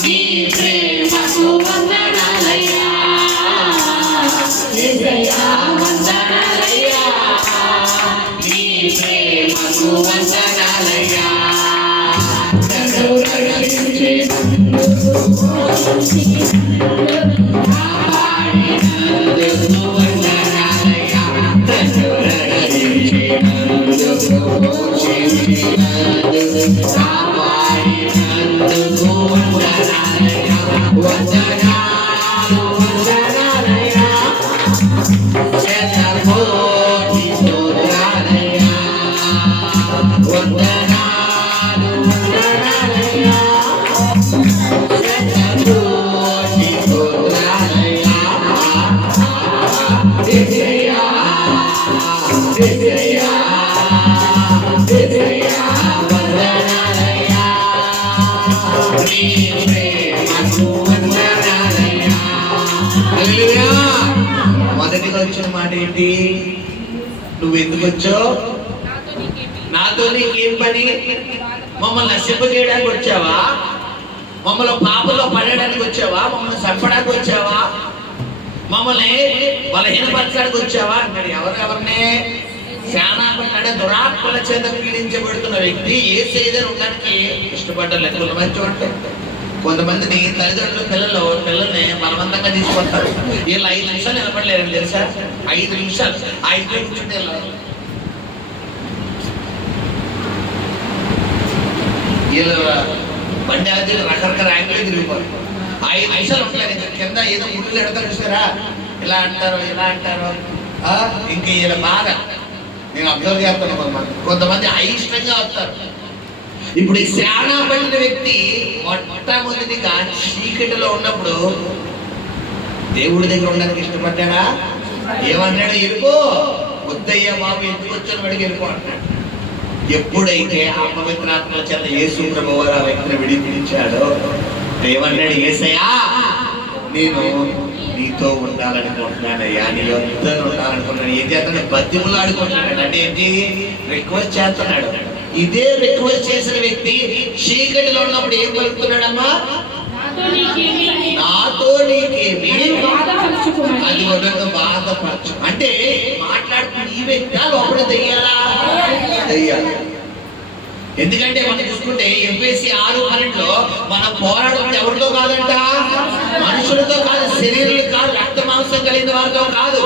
నీ ప్రేమకు వందనాలయ్యా, యేసయ్యా వందనాలయ్యా, నీ ప్రేమకు వందనాలయ్యా. నన్ను రక్షించినందుకు కాపాడినందుకు వందనాలయ్యా, నన్ను రక్షించినందుకు కాపాడినందుకు వందనాలయ్యా, వందనాలు వందనాలయ్యా, శతకోటి స్తోత్రాలయ్యా, వందనాలు వచ్చిన మాట ఏంటి? నువ్వు ఎందుకు వచ్చావు? నాతో నీకేం పని? మమ్మల్ని నశింపజేయడానికి వచ్చావా? మమ్మల్ని పాపంలో పడడానికి వచ్చావా? మమ్మల్ని చంపడానికి వచ్చావా? మమ్మల్ని బలహీనపరచడానికి వచ్చావా అంటాడు. ఎవరిని? శానాపడ్డ దురాత్మల చేత పీడించబడుతున్న వ్యక్తి యేసయ్య ఉండడానికి ఇష్టపడలేదు. కొంతమందిని తల్లిదండ్రులు పిల్లల్ని బలవంతంగా తీసుకొస్తారు. వీళ్ళు 5 నిమిషాలు నిలబడలేరని తెలుసా? 5 నిమిషాలు కూర్చుంటే వీళ్ళు బండి అది రకరకాల యాంగిల్ తిరిగిపోరు. 5 నిమిషాలు ఉంటారు. కింద ఏదో ముళ్ళు ఎడతారు చూసారా? ఇలా అంటారు ఇలా అంటారు. ఇంక వీళ్ళ బాధ నేను అబ్జర్వ్ చేస్తాను. కొంతమంది అయిష్టంగా వస్తారు. ఇప్పుడు ఈ శానా పడిన వ్యక్తి మొట్టమొదటిగా చీకటిలో ఉన్నప్పుడు దేవుడి దగ్గర ఉండడానికి ఇష్టపడ్డా? ఏమన్నాడు? వెళ్ళిపో, వద్దయ్యా బాబు, ఎందుకు వచ్చాను వాడికి వెళ్ళిపో అంటాడు. ఎప్పుడైతే అపవిత్రాత్మల చేత యేసు ప్రభువారు ఆ వ్యక్తిని విడిపించాడో ఏమన్నాడు? యేసయ్యా, నేను నీతో ఉండాలనుకుంటున్నానయ్యా, నీ యొద్దను ఉండాలనుకుంటున్నాను. ఏం చేస్తాను? బతిములు ఆడుకుంటున్నాడు. అంటే ఏంటి? రిక్వెస్ట్ చేస్తున్నాడు. ఇదే రిక్వెస్ట్ చేసిన వ్యక్తి చీకటిలో ఉన్నప్పుడు ఏం పలుకుతున్నాడమ్మా? నాతో నీకేమి, అది ఉన్నదో బాధపరచు. అంటే మాట్లాడుతున్న ఈ వ్యక్తి లోపల దెయ్యాలా? దెయ్యాలి. ఎందుకంటే మనం చూసుకుంటే ఎఫ్ఎస్సి 6:12 మనం పోరాటం ఎవరితో కాదంట? మనుషులతో కాదు, శరీరం కాదు, రక్త మాంసం కలిగిన వారితో కాదు.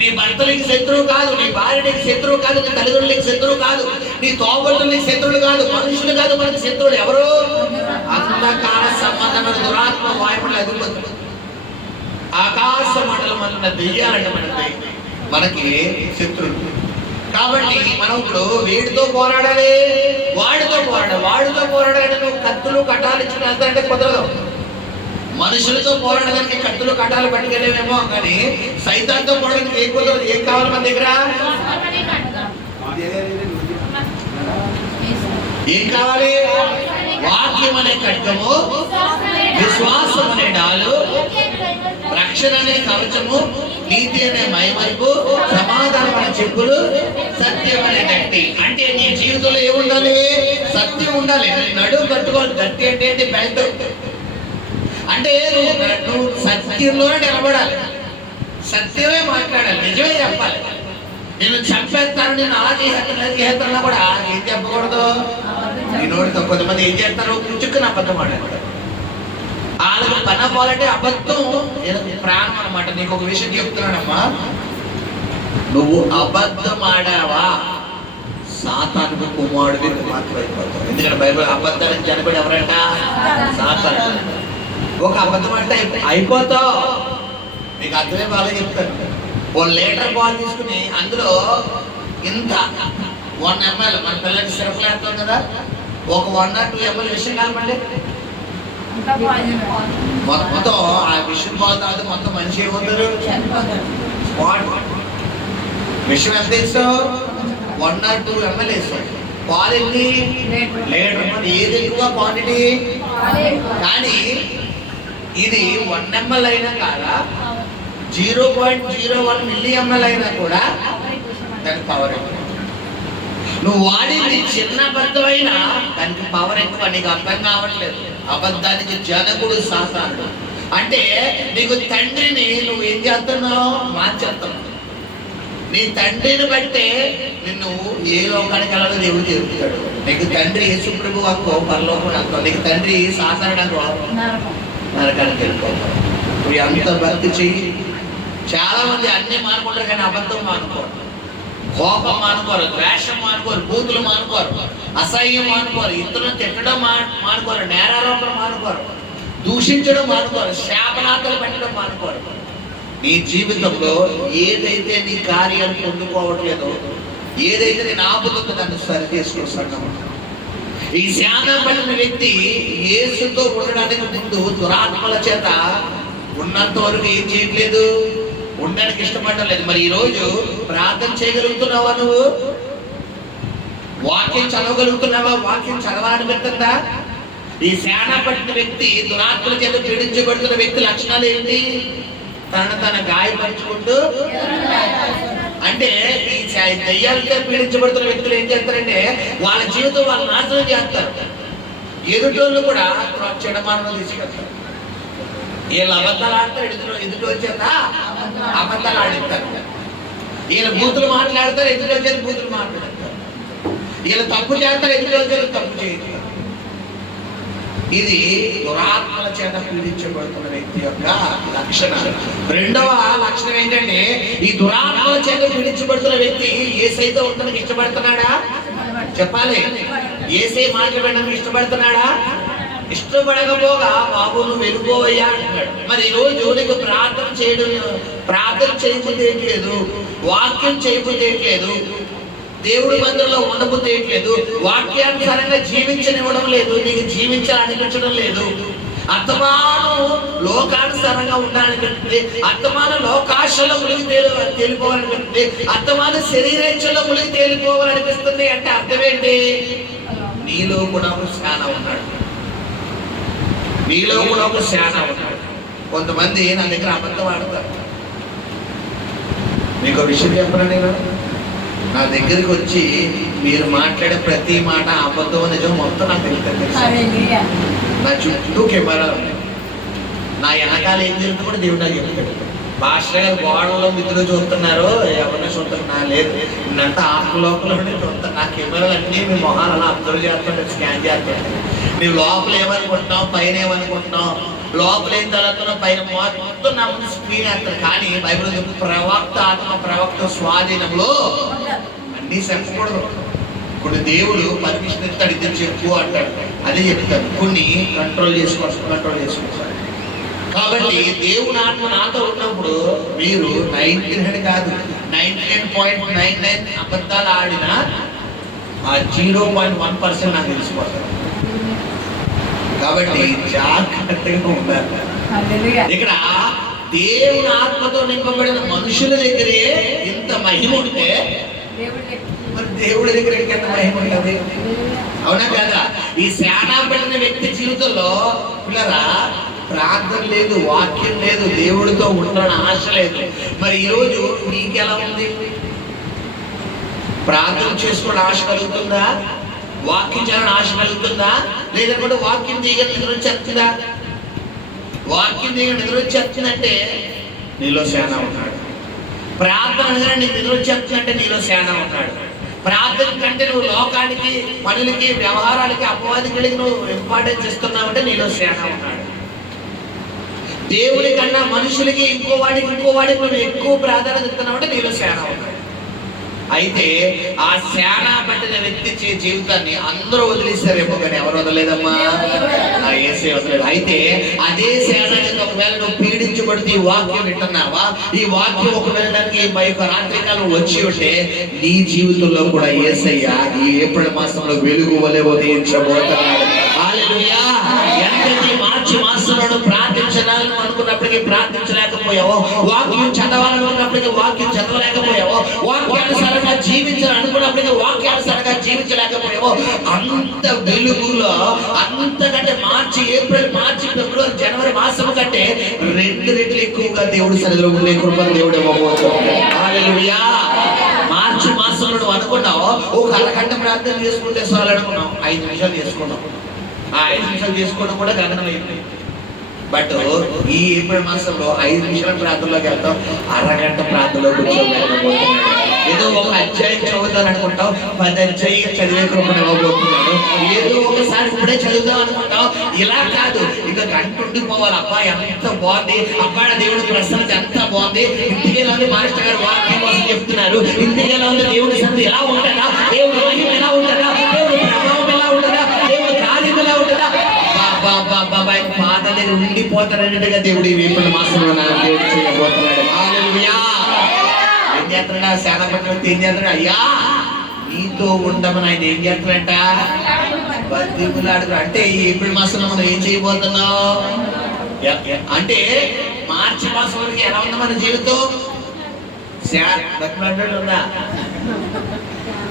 నీ భర్తలకి శత్రువు కాదు, నీ భార్యకి శత్రువు కాదు, నీ తల్లిదండ్రులకి శత్రువు కాదు, నీ తోబుట్టులకి శత్రువులు కాదు, మనుషులు కాదు. మనకి శత్రువులు ఎవరు? అంధకార సంబంధమైన దురాత్మ వాయువుల అధిపతులు, ఆకాశ మండలం అన్న దెయ్యాలంటే మనకి శత్రువులు. కాబట్టి మనం ఇప్పుడు వీడితో పోరాడాలి, వాడితో పోరాడాలి. నువ్వు కత్తులు కట్టాలు ఇచ్చిన వెళ్తారంటే కుదరదు. మనుషులతో పోరాడడానికి కత్తులు కట్టాలు పట్టుకెళ్ళేమేమో, కానీ సైతాన్తో పోరాడడానికి ఏం కుదరదు. ఏం కావాలి మన దగ్గర? ఏం కావాలి? వాక్యం అనే ఖడ్గము, విశ్వాసం అనే డాలు, రక్షణ అనే కవచము, నీతి అనే మైమరుపు, సమాధానం అనే చెప్పులు, సత్యం అనే గట్టి. అంటే నీ జీవితంలో ఏముండాలి? సత్యం ఉండాలి. నడుము కట్టుకోవాలి. గట్టి అంటే ఏంటి? బెల్ట్. అంటే నువ్వు సత్యంలోనే నిలబడాలి, సత్యమే మాట్లాడాలి, నిజమే చెప్పాలి. నేను చంపేస్తాను, నేను అలా చేస్తున్నా కూడా ఏం చెప్పకూడదు. ఈ నోటితో కొంతమంది ఏం చేస్తారు? చుక్కుని అబద్ధం ఆడారు. వాళ్ళకి పని అవ్వాలంటే అబద్ధం ప్రాణం అనమాట. నీకు ఒక విషయం చెప్తున్నానమ్మా, నువ్వు అబద్ధం ఆడావా సాతానుకు కుమారుడికి మాత్రం అయిపోతావు. ఎందుకంటే బైబిల్ అబద్ధానికి చనిపోయి ఎవరంట? సాతాను. ఒక అబద్ధం అంటే అయిపోతావు. మీకు అర్థమే బాగా చెప్తాను. 1 లీటర్ పాలు తీసుకుని అందులో ఇంత 1 ml, మన పిల్లలకి సిరప్లు వేస్తాం కదా, ఒక 1 or 2 ml విషయం కలపండి. మొత్తం ఆ విషయం పాలు తాగితే మొత్తం మనిషి ఏమవుతారు? విషయం ఎంత వేస్తావు? 1 or 2 ml వేస్తావు. పాలు ఎన్ని? లీటర్. ఏది ఎక్కువ క్వాంటిటీ? కానీ ఇది 1 ml అయినా కాదా, 0.01 ml అయినా కూడా దానికి పవర్ ఎక్కువ. నువ్వు వాడింది చిన్న అబద్ధం అయినా దానికి పవర్ ఎక్కువ. నీకు అర్థం కావట్లేదు. అబద్ధానికి జనకుడు సాతానుడు. అంటే నీకు తండ్రిని నువ్వు ఏం చేస్తున్నావు? మార్చేస్తున్నావు. నీ తండ్రిని బట్టే నిన్ను ఏ లోకానికి వెళ్ళాలో దేవుడు చెబుతాడు. నీకు తండ్రి యేసు ప్రభువు అనుకో, పరలోకం అనుకో. నీకు తండ్రి సాతానుడు అనుకో, నరకానికి వెళ్ళిపోతావు. నువ్వు ఎంత భక్తి చెయ్యి. చాలా మంది అన్ని మానుకుంటారు, కానీ అబద్ధం మానుకోరు, కోపం మానుకోరు, ద్వేషం మానుకోరు, బూతులు మానుకోరు, అసహ్యం మానుకోరు, ఇతరులను తిట్టడం మానుకోరు, నేరారోపణ మానుకోరు, దూషించడం మానుకోరు, శాపనార్థాలు పెట్టడం మానుకోరు. నీ జీవితంలో ఏదైతే నీ కార్యాలు పొందుకోవట్లేదో, ఏదైతే నేను ఆపుతుందో దాన్ని సరి చేసుకొస్తాను. ఈ శానా పడిన వ్యక్తి యేసుతో ఉండడానికి ముందు దురాత్మల చేత ఉన్నంత వరకు ఏం చేయట్లేదు, ఉండడానికి ఇష్టపడలేదు. మరి ఈరోజు ప్రార్థన చేయగలుగుతున్నావా? నువ్వు వాక్యం చదవగలుగుతున్నావా? వాక్యం చదవాలనిపిస్తుందా? ఈ శానా పడిన వ్యక్తి, దురాత్మల చేత పీడించబడుతున్న వ్యక్తి లక్షణాలు ఏంటి? తన గాయపరుచుకుంటూ. అంటే ఈ దయ్యాలతో పీడించబడుతున్న వ్యక్తులు ఏం చేస్తారంటే వాళ్ళ జీవితం వాళ్ళు నాశనం చేస్తారు. ఎదుటోళ్ళు కూడా చెడమానం తీసుకెళ్తారు. వీళ్ళు అబద్ధాలు ఆడతారు, ఎదుటి వచ్చేత అబద్ధాలు ఆడిస్తారు. వీళ్ళు బూతులు మాట్లాడతారు, ఎదుటి వచ్చేది బూతులు మాట్లాడతారు. వీళ్ళు తప్పు చేస్తారు, ఎదుటి వచ్చేది తప్పు చేస్తారు. ఇది దురాత్మల చేత పీడించబడుతున్న వ్యక్తి యొక్క లక్షణం. రెండవ లక్షణం ఏంటంటే ఈ దురాత్మల చేత పీడించబడుతున్న వ్యక్తి యేసయ్యతో ఉండడానికి ఇష్టపడుతున్నాడా? చెప్పాలి. యేసయ్య మాటలు వినడానికి ఇష్టపడుతున్నాడా? ఇష్టపడకపోగా బాబు నువ్వు వెళ్ళిపోవయ్యా అంటున్నాడు. మరి ఈ రోజు నీకు ప్రార్థన చేయబుద్ధేయట్లేదు, వాక్యం చేయబుద్ధేయట్లేదు, దేవుడి మందిరంలో ఉండబుద్ధేయట్లేదు, వాక్యానుసారంగా జీవించనివ్వడం లేదు, నీకు జీవించాలనిపించడం లేదు, అత్తమాను లోకానుసారంగా ఉండాలనిపిస్తుంది, అత్తమాను లోకాశలో మునిగి తేలిపోవాలనిపిస్తుంది, అత్తమాను శరీరేచ్ఛలో మునిగి తేలిపోవాలనిపిస్తుంది. అంటే అర్థమేంటి? నీలో కూడా ఒక శాన ఉన్నాడు, నీలో కూడా ఒక శాన ఉన్నాడు. కొంతమంది నా దగ్గర అబద్ధం ఆడతారు. మీకు విషయం చెప్పరా, నేను నా దగ్గరికి వచ్చి మీరు మాట్లాడే ప్రతి మాట అబద్ధం నిజం మొత్తం నాకు తెలుస్తుంది. నా చుట్టూ కెమెరాలు ఉన్నాయి, నా వెనకాల ఏం జరుగుతుందో కూడా దేవుడు నాకు చెప్తాడు. భాస్కర్ గారు గోడలో మిత్రులు చూస్తున్నారు, ఎవరైనా చూస్తున్నా లేదు, నేనంతా ఆత్మలోకంలోనే చూస్తాను. నా కెమెరాలు అన్నీ మీ మొహాలు అలా అబ్జర్వ్ చేస్తాను, స్కాన్ చేస్తాను. నువ్వు లోపల ఏమనుకుంటున్నావు, పైన ఏమనుకుంటున్నావు, లోపల ఏం జరుగుతున్నా పైన మొత్తం నా ముందు స్క్రీన్ వేస్తాను. కానీ బైబిల్ ప్రవక్త ఆత్మ ప్రవక్త స్వాధీనంలో అన్నీ చెప్పకూడదు. కొన్ని దేవుడు పర్మిషన్ ఇస్తాడు, ఇద్దరు చెప్పు అంటాడు, అదే చెప్తాడు. కొన్ని కంట్రోల్ చేసుకోవాలి. కాబట్టి దేవుని ఆత్మ నాతో ఉన్నప్పుడు మీరు 99 కాదు 99.99 అబద్ధాలు ఆడిన ఆ 0.1% నాకు తెలిసిపోతారు. కాబట్టి జాగ్రత్తగా ఉండాలి. ఇక్కడ దేవుని ఆత్మతో నింపబడిన మనుషుల దగ్గరే ఇంత మహిమ ఉంటే మరి దేవుడి దగ్గర ఎంత మహిమ ఉంటుంది? అవునా కదా? ఈ శానా పడిన వ్యక్తి జీవితంలో పిల్లరా ప్రార్థన లేదు, వాక్యం లేదు, దేవుడితో ఉండాలని ఆశ లేదు. మరి ఈరోజు నీకెలా ఉంది? ప్రార్థన చేసుకోవడం ఆశ కలుగుతుందా? వాక్యం చేయాలని ఆశ కలుగుతుందా? లేదనుకుంటే వాక్యం తీయగల నిద్ర వచ్చేస్తుందా? వాక్యం తీయగల నిద్ర వచ్చేస్తుందంటే నీలో శానా ఉన్నాడు. ప్రార్థన అనగానే నీకు నిద్ర వచ్చేస్తుందంటే నీలో శానా ఉన్నాడు. ప్రార్థన కంటే నువ్వు లోకానికి, పనులకి, వ్యవహారాలకి, అపవాదికి నువ్వు ఇంపార్టెన్స్ ఇస్తున్నావంటే నీలో శానా ఉన్నాడు. దేవుడి కన్నా మనుషులకి ఇంకోవాడికి నువ్వు ఎక్కువ ప్రాధాన్యత ఇస్తున్నావంటే నీలో శానా ఉన్నాడు. అయితే ఆ శానా పట్టిన వ్యక్తి జీవితాన్ని అందరూ వదిలేశారేమో, కానీ ఎవరు వదలేదమ్మా? యేసే వదలేదు. అయితే అదే శానాన్ని ఒకవేళ నువ్వు పీడించబడితే ఈ వాక్యం వింటున్నావా? ఈ వాక్యం ఒకవేళ ఈ యొక్క రాత్రికాలం వచ్చి ఉంటే నీ జీవితంలో కూడా యేసయ్య ఈ ఏప్రిల్ మాసంలో వెలుగు వలె ఉదయించబోతున్నాడు. హల్లెలూయా! ఎంతటి మార్చి మాసంలో ప్రార్థించాలని అనుకున్నప్పటికీ ప్రార్థించలేకపోయావో, వాక్యం చదవాలనుకున్నప్పటికీ వాక్యం చదవలేకపోయావో, వాక్యానుసారంగా జీవించాలనుకున్నప్పటికీ వాక్యానుసారంగా జీవించలేకపోయావో, అంత వెలుగులో అంతకంటే ఏప్రిల్ మార్చి ఫిబ్రవరి జనవరి మాసం కంటే 2 రెట్లు ఎక్కువగా దేవుడి సన్నిధిలో ఉండే కృపను దేవుడు ఇవ్వబోతున్నాడు. హల్లెలూయా! మార్చి మాసంలో నువ్వు అనుకున్నావు ఒక అరగంట ప్రార్థన చేసుకుంటే చాలు అనుకున్నావు, 5 నిమిషాలు చేసుకున్నావు. ఆ 5 నిమిషాలు చేసుకోవడం కూడా గగనం అయిపోయింది. బట్ ఈ ఏప్రిల్ మాసంలో 5 నిమిషాల ప్రార్థనలోకి వెళ్తాం, అరగంట ప్రార్థనలో కూర్చోబోతున్నాడు. ఏదో ఒక అధ్యాయం చదువుతాను అనుకుంటావు, 10 అధ్యాయం చదివే కృపను ఇవ్వబోతున్నాడు. ఏదో ఒకసారి ఇప్పుడే చదువుతాం అనుకుంటావు, ఇలా కాదు, ఇక గంట ఉండిపోవాలి. అబ్బా ఎంత బాగుంది, అబ్బాయి దేవుడి ప్రసన్నత ఎంత బాగుంది, ఇంటికి ఎలా ఉంది, మాస్టర్ గారు వాక్యం కోసం చెప్తున్నారు, ఇంటికి ఎలా ఉంది, దేవుడి సన్నిధి ఎలా ఉంటుందా, దేవుడి మహిమ ఎలా ఉంటుందా, దేవుడి ప్రభావం ఎలా ఉంటుందా, దేవుడి కార్యం ఎలా ఉంటుందా, పాత దగ్గర ఉండిపోతారన్నట్టుగా దేవుడు ఈ ఏప్రిల్ మాసంలో దేవుడు చేయబోతున్నాడు. హల్లెలూయా! ఏం చేస్తున్నాడా? శానా పట్టిన వ్యక్తి ఏం చేస్తున్నాడు? అయ్యా నీతో ఉండమని ఆయన ఏం చేస్తున్నాడంట? బతికులాడు. అంటే ఈ ఏప్రిల్ మాసంలో మనం ఏం చేయబోతున్నాం అంటే మార్చి మాసం వరకు ఎలా ఉంది మన జీవితం? ఉందా?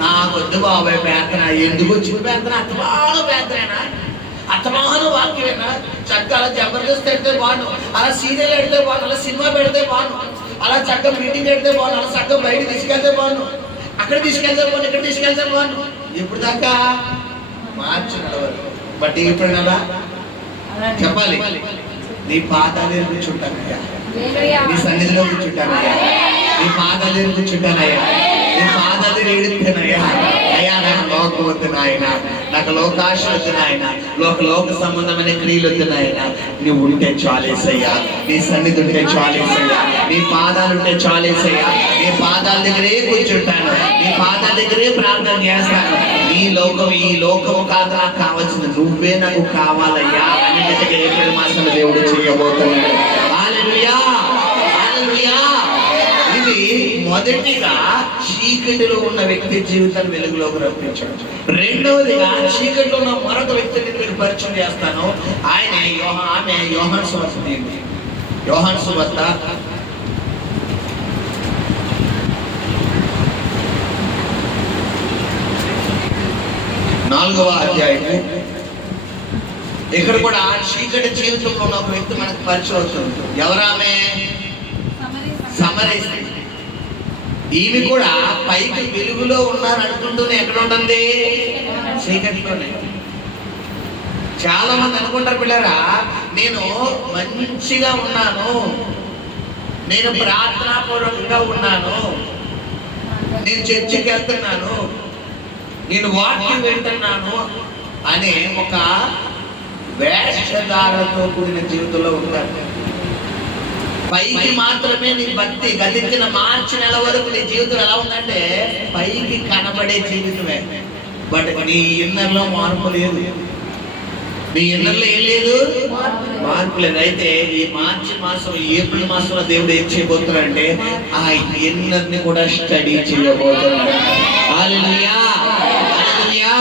నాకొద్దు బాబాయ్ ప్రార్థన. ఎందుకు వచ్చింది ప్రార్థన? అంత బాగా ప్రార్థన. అతమాను వాక్యమేనా చక్కగా అలా జబర్దస్త్ పెడితే బాను, అలా సీరియల్ పెడితే బాను, అలా సినిమా పెడితే బాను, అలా చక్కగా మీటింగ్ పెడితే బాను, అలా చక్కగా బయట తీసుకెళ్తే బాను, అక్కడ తీసుకెళ్తే బాను, ఇక్కడ తీసుకెళ్తే బాను. ఇప్పుడు దాకా మార్చి నడవాలి. బట్ ఇప్పుడు నెల చెప్పాలి, నీ పాదాలు కూర్చుంటానయ్యా, నీ సన్నిధిలో కూర్చుంటానయ్యా, నీ పాదాలు కూర్చుంటానయ్యా, నీ పాదాలు ఏడుతానయ్యా. అయ్యా నాకు లోకం వద్దు నాయన, నాకు లోకాశ వద్దు నాయన, లోక సంబంధమైన క్రియలు వద్దు నాయన. నువ్వు ఉంటే చాలేసయ్యా, నీ సన్నిధి ఉంటే చాలేసయ్యా, నీ పాదాలు ఉంటే చాలేసయ్యా. నీ పాదాల దగ్గరే కూర్చుంటాను, నీ పాదాల దగ్గరే ప్రార్థన చేస్తాను. ఈ లోకము కాదు నాకు కావాల్సింది, నువ్వే నాకు కావాలయ్యా అని ఏప్రిల్ మాసంలో దేవుడు చేయబోతున్నాడు. హల్లెలూయా, హల్లెలూయా. ఇది మొదటిగా చీకటిలో ఉన్న వ్యక్తి జీవితాన్ని వెలుగులోకి రప్పించడం. రెండవదిగా చీకటిలో ఉన్న మరొక వ్యక్తిని మీకు పరిచయం చేస్తాను. ఆమె యోహాను సువార్త. యోహాను సువార్త 4వ అధ్యాయము. ఇక్కడ కూడా చీకటి జీవితంలో ఉన్న ఒక వ్యక్తి మనకు పరిచయం అవుతుంది. ఎవరామె? సమరయ స్త్రీ. ఈమె కూడా పైకి వెలుగులో ఉన్నాను అనుకుంటూనే ఎక్కడ ఉంటుంది? చీకటిలోనే. చాలా మంది అనుకుంటారు పిల్లరా, నేను మంచిగా ఉన్నాను, నేను ప్రార్థనాపూర్వకంగా ఉన్నాను, నేను చర్చికి వెళ్తున్నాను, నేను వాక్యం వింటున్నాను అనే ఒక వేషధారణతో కూడిన జీవితంలో ఉంటారు. పైకి మాత్రమే నీ భక్తి గతించిన మార్చి నెల వరకు నీ జీవితం ఎలా ఉందంటే పైకి కనబడే జీవితమే. బట్ నీ ఇన్నర్లో మార్పు లేదు, నీ ఇన్నర్లో ఏం లేదు, మార్పు లేదు. అయితే ఈ మార్చి మాసం, ఏప్రిల్ మాసంలో దేవుడు ఏం చేయబోతున్నాడంటే ఆ ఇన్నర్ని కూడా స్టడీ చేయబోతున్నాడు. హల్లెలూయా, హల్లెలూయా,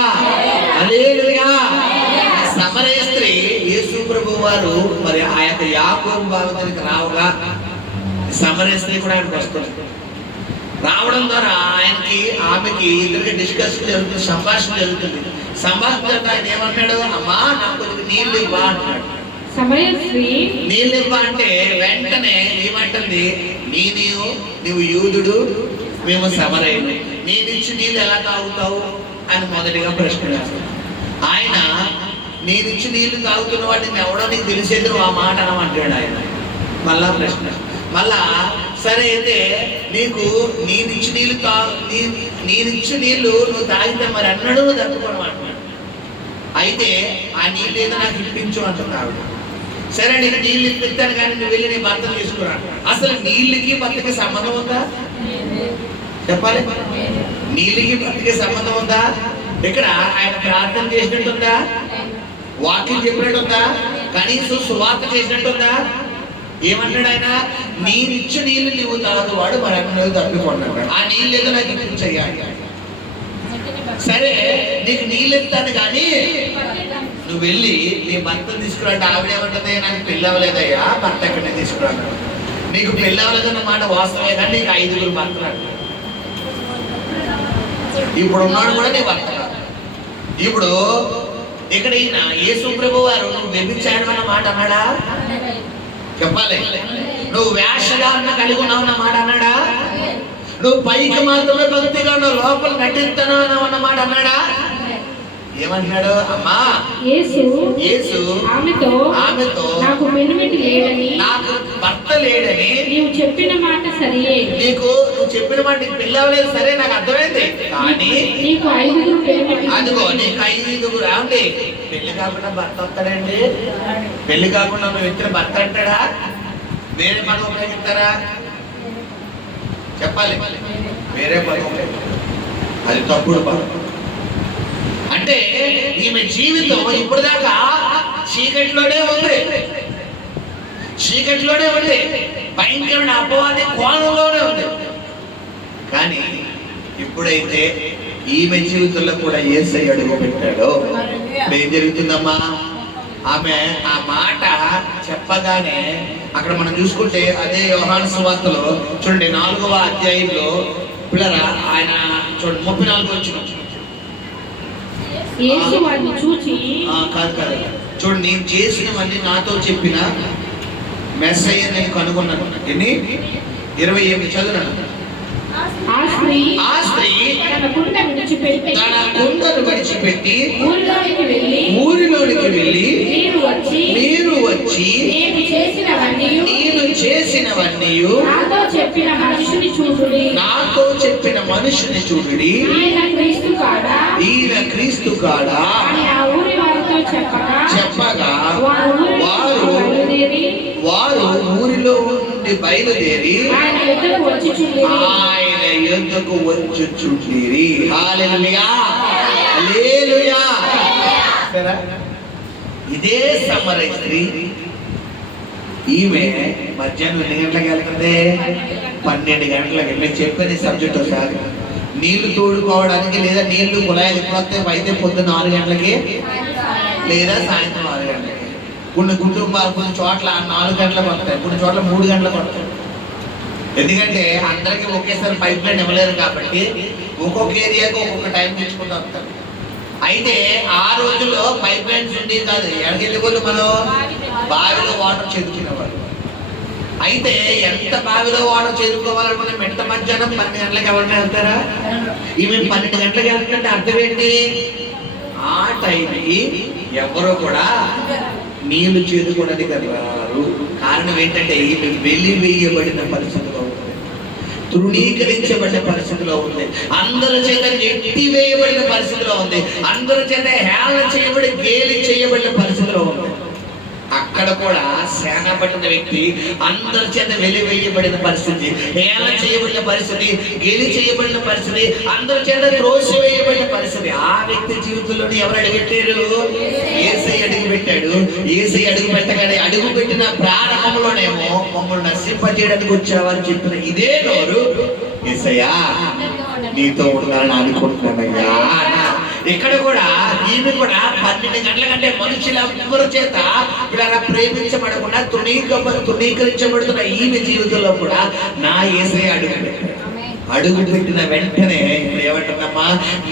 హల్లెలూయా. సమరయ స్త్రీ యేసు ప్రభువు వారు మరి ఆ యొక్క యాకోబు బావకి రావగా సమరయ స్త్రీ కూడా ఆయనకు వస్తుంది. రావడం ద్వారా ఆమెకి ఇద్దరికి డిస్కషన్ జరుగుతుంది, సంభాషణ జరుగుతుంది. సంభాషణ ఆయన ఏమన్నాడు? అమ్మా నాకు నీళ్ళు ఇవ్వా అంటున్నాడు. నీళ్ళు ఇవ్వా అంటే వెంటనే ఏమంటుంది? నువ్వు యూదుడు, మేము సమరయులు, నీ నుంచి నీళ్ళు ఎలా తాగుతావు అని మొదటిగా ప్రశ్న వేస్తాడు. ఆయన నీ నుంచి నీళ్లు తాగుతున్న వాటిని ఎవడో నీకు తెలిసేది, నువ్వు ఆ మాట అనమంటాడు ఆయన. మళ్ళా ప్రశ్న. మళ్ళా సరే అయితే నీకు నీ నుంచి నీళ్ళు నువ్వు తాగితే మరి అన్నాడు నువ్వు తట్టుకోవడం అంటున్నాడు. అయితే ఆ నీళ్ళు ఏదో నాకు ఇప్పించు అంటున్నాడు. సరే నేను నీళ్ళు ఇప్పిస్తాను కానీ నువ్వు వెళ్ళి నీ భర్తను తీసుకురా. అసలు నీళ్ళకి భర్తకి సంబంధం ఉందా? చెప్పాలి. నీళ్ళకి భర్తకి సంబంధం ఉందా? ఇక్కడ ఆయన ప్రార్థన చేసినట్టుందా? వాక్యం చెప్పినట్టుందా? కనీసం సువార్త చేసినట్టుందా? ఏమన్నాడు ఆయన? నీరిచ్చు నీళ్ళు నువ్వు తాగువాడు మరి అన్నాడు తప్పికొన్నాడు. ఆ నీళ్ళు ఏదో నాకు ఇప్పించయ్యాడు. సరే నీకు నీళ్ళు ఇస్తాను కానీ నువ్వు వెళ్ళి నీ భర్తను తీసుకురాంటే ఆవిడేమంటుంది? నాకు పెళ్ళి అవ్వలేదయ్యా, భర్త ఎక్కడనే తీసుకురాను. నీకు పెళ్ళి అవ్వలేదన్న మాట వాస్తవే కానీ నీకు 5 భర్తలు. ఇప్పుడు ఉన్నాడు కూడా నీ భర్త కాదు. ఇప్పుడు ఇక్కడ ఈయన యేసు ప్రభు వారు నువ్వు వ్యభిచారం అన్న మాట అన్నాడా? చెప్పాలి. నువ్వు వేషధారణ కలిగి ఉన్నావు అన్న మాట అన్నాడా? నువ్వు పైకి మాత్రమే భక్తిగా ఉన్నావు, లోపల నటిస్తాను అన్న మాట అన్నాడా? ఏమంటున్నాడు? అమ్మా యేసు ఆమెతో నాకు భర్త లేడని నీవు చెప్పిన మాట సరియే. నువ్వు చెప్పిన మాట నీకు పిల్లవలేదు, సరే నాకు అర్థమైంది. కానీ నీకు 5 అదిగో నీకు 5 రాండి. పెళ్లి కాకుండా భర్త వస్తాడండి? పెళ్లి కాకుండా నువ్వు ఇచ్చిన భర్త అంటాడా? వేరే పదం ఉపయోగిస్తారా? చెప్పాలి. వేరే పదం, అది తప్పుడు పదం. అంటే ఈమె జీవితం ఇప్పుడు దాకా చీకటిలోనే ఉంది, భయంకరమైన అపవాది కోణంలోనే ఉంది. కానీ ఇప్పుడైతే ఈమె జీవితంలో కూడా యేసయ్య అడుగు పెట్టాడు. ఏం జరుగుతుందమ్మా? ఆమె ఆ మాట చెప్పగానే అక్కడ మనం చూసుకుంటే అదే యోహాను సువార్తలో చూడండి 4వ అధ్యాయంలో పిల్లరా ఆయన చూడండి 34 వచ్చిన యేసు వారిని చూచి కాదు కాదు చూడండి, నేను చేసినవన్నీ నాతో చెప్పిన మెస్సయ్య నేను కనుగొన్నాను. ఎన్ని 28 చదువున్నాను. ఆ స్త్రీ ఆ స్త్రీ తన కుండను విడిచిపెట్టి తన కుండను విడిచిపెట్టి ఊరిలోనికి వెళ్ళి మీరు వచ్చి నేను చేసినవన్నీ నాతో చెప్పిన మనుషుని చూడుడి ఈయన క్రీస్తు కాడా అని ఆ ఊరి వారితో చెప్పగా వారు ఊరిలో నుండి బయలుదేరి ఆయన యుద్ధకు వచ్చుచుండిరి. హల్లెలూయా హల్లెలూయా. ఇదే సమరయ స్త్రీ, ఈమె మధ్యాహ్నం 2 గంటలకు వెళ్తుంది, 12 గంటలకు. మీకు చెప్పేది సబ్జెక్ట్ ఒకసారి. నీళ్లు తోడుకోవడానికి లేదా నీళ్లు కుళాయిలు ఎప్పుడు వస్తాయి? అయితే పొద్దున్న 4 గంటలకి లేదా సాయంత్రం 6 గంటలకి. కొన్ని కుటుంబాలు కొన్ని చోట్ల 4 గంటలకు వస్తాయి, కొన్ని చోట్ల 3 గంటలకు వస్తాయి. ఎందుకంటే అందరికీ ఒకేసారి పైప్ లైన్ ఇవ్వలేరు కాబట్టి ఒక్కొక్క ఏరియాకి ఒక్కొక్క టైం తెచ్చుకుంటూ వస్తారు. అయితే ఆ రోజుల్లో పైప్ లైన్స్ ఉండేవి కాదు. ఎక్కడికెళ్ళి మనం బావిలో వాటర్ చేదుకునేవాళ్ళు. అయితే ఎంత బావిలో వాటర్ చేదుకోవాలనుకున్న మిట్ట మధ్యాహ్నం 12 గంటలకు ఎవరైనా వెళ్తారా? ఈమె 12 గంటలకు వెళ్తుంటే అర్థం ఏంటి? ఆ టైంకి ఎవరో కూడా నీళ్లు చేదుకోవడానికి రారు. కారణం ఏంటంటే ఈమె వెలివేయబడిన పరిస్థితిలో ఉంది, తృణీకరించబడిన పరిస్థితిలో ఉంది, అందరి చేత నెట్టివేయబడిన పరిస్థితిలో ఉంది, అందరి చేత హేళన చేయబడి గేలి చేయబడిన పరిస్థితిలో ఉంది. అక్కడ కూడా సేన పట్టిన వ్యక్తి అందరి చేత వెలివేయబడిన పరిస్థితి, హేళన చేయబడిన పరిస్థితి, గేలి చేయబడిన పరిస్థితి, అందరి చేత త్రోసివేయబడిన పరిస్థితి. ఆ వ్యక్తి జీవితంలో ఎవరు అడుగుపెట్టారు? యేసయ్య అడుగు పెట్టాడు. యేసయ్య అడుగు పెట్టగానే అడుగు పెట్టిన ప్రారంభంలోనేమో మమ్మల్ని నశింపజేయడానికి వచ్చావని చెప్పిన ఇదే నోరు యేసయ్యా నీతో ఉండాలని అనుకుంటున్నానయ్యా. ఇక్కడ కూడా ఈమె కూడా 12 గంటల కంటే మనుషులందరి చేత ఇలా ప్రేమించబడకుండా తృణీకరించబడుతున్న ఈమె జీవితంలో కూడా నా యేసయ్య అడుగు పెట్టిన వెంటనే ఇప్పుడు ఏమంటున్నామా?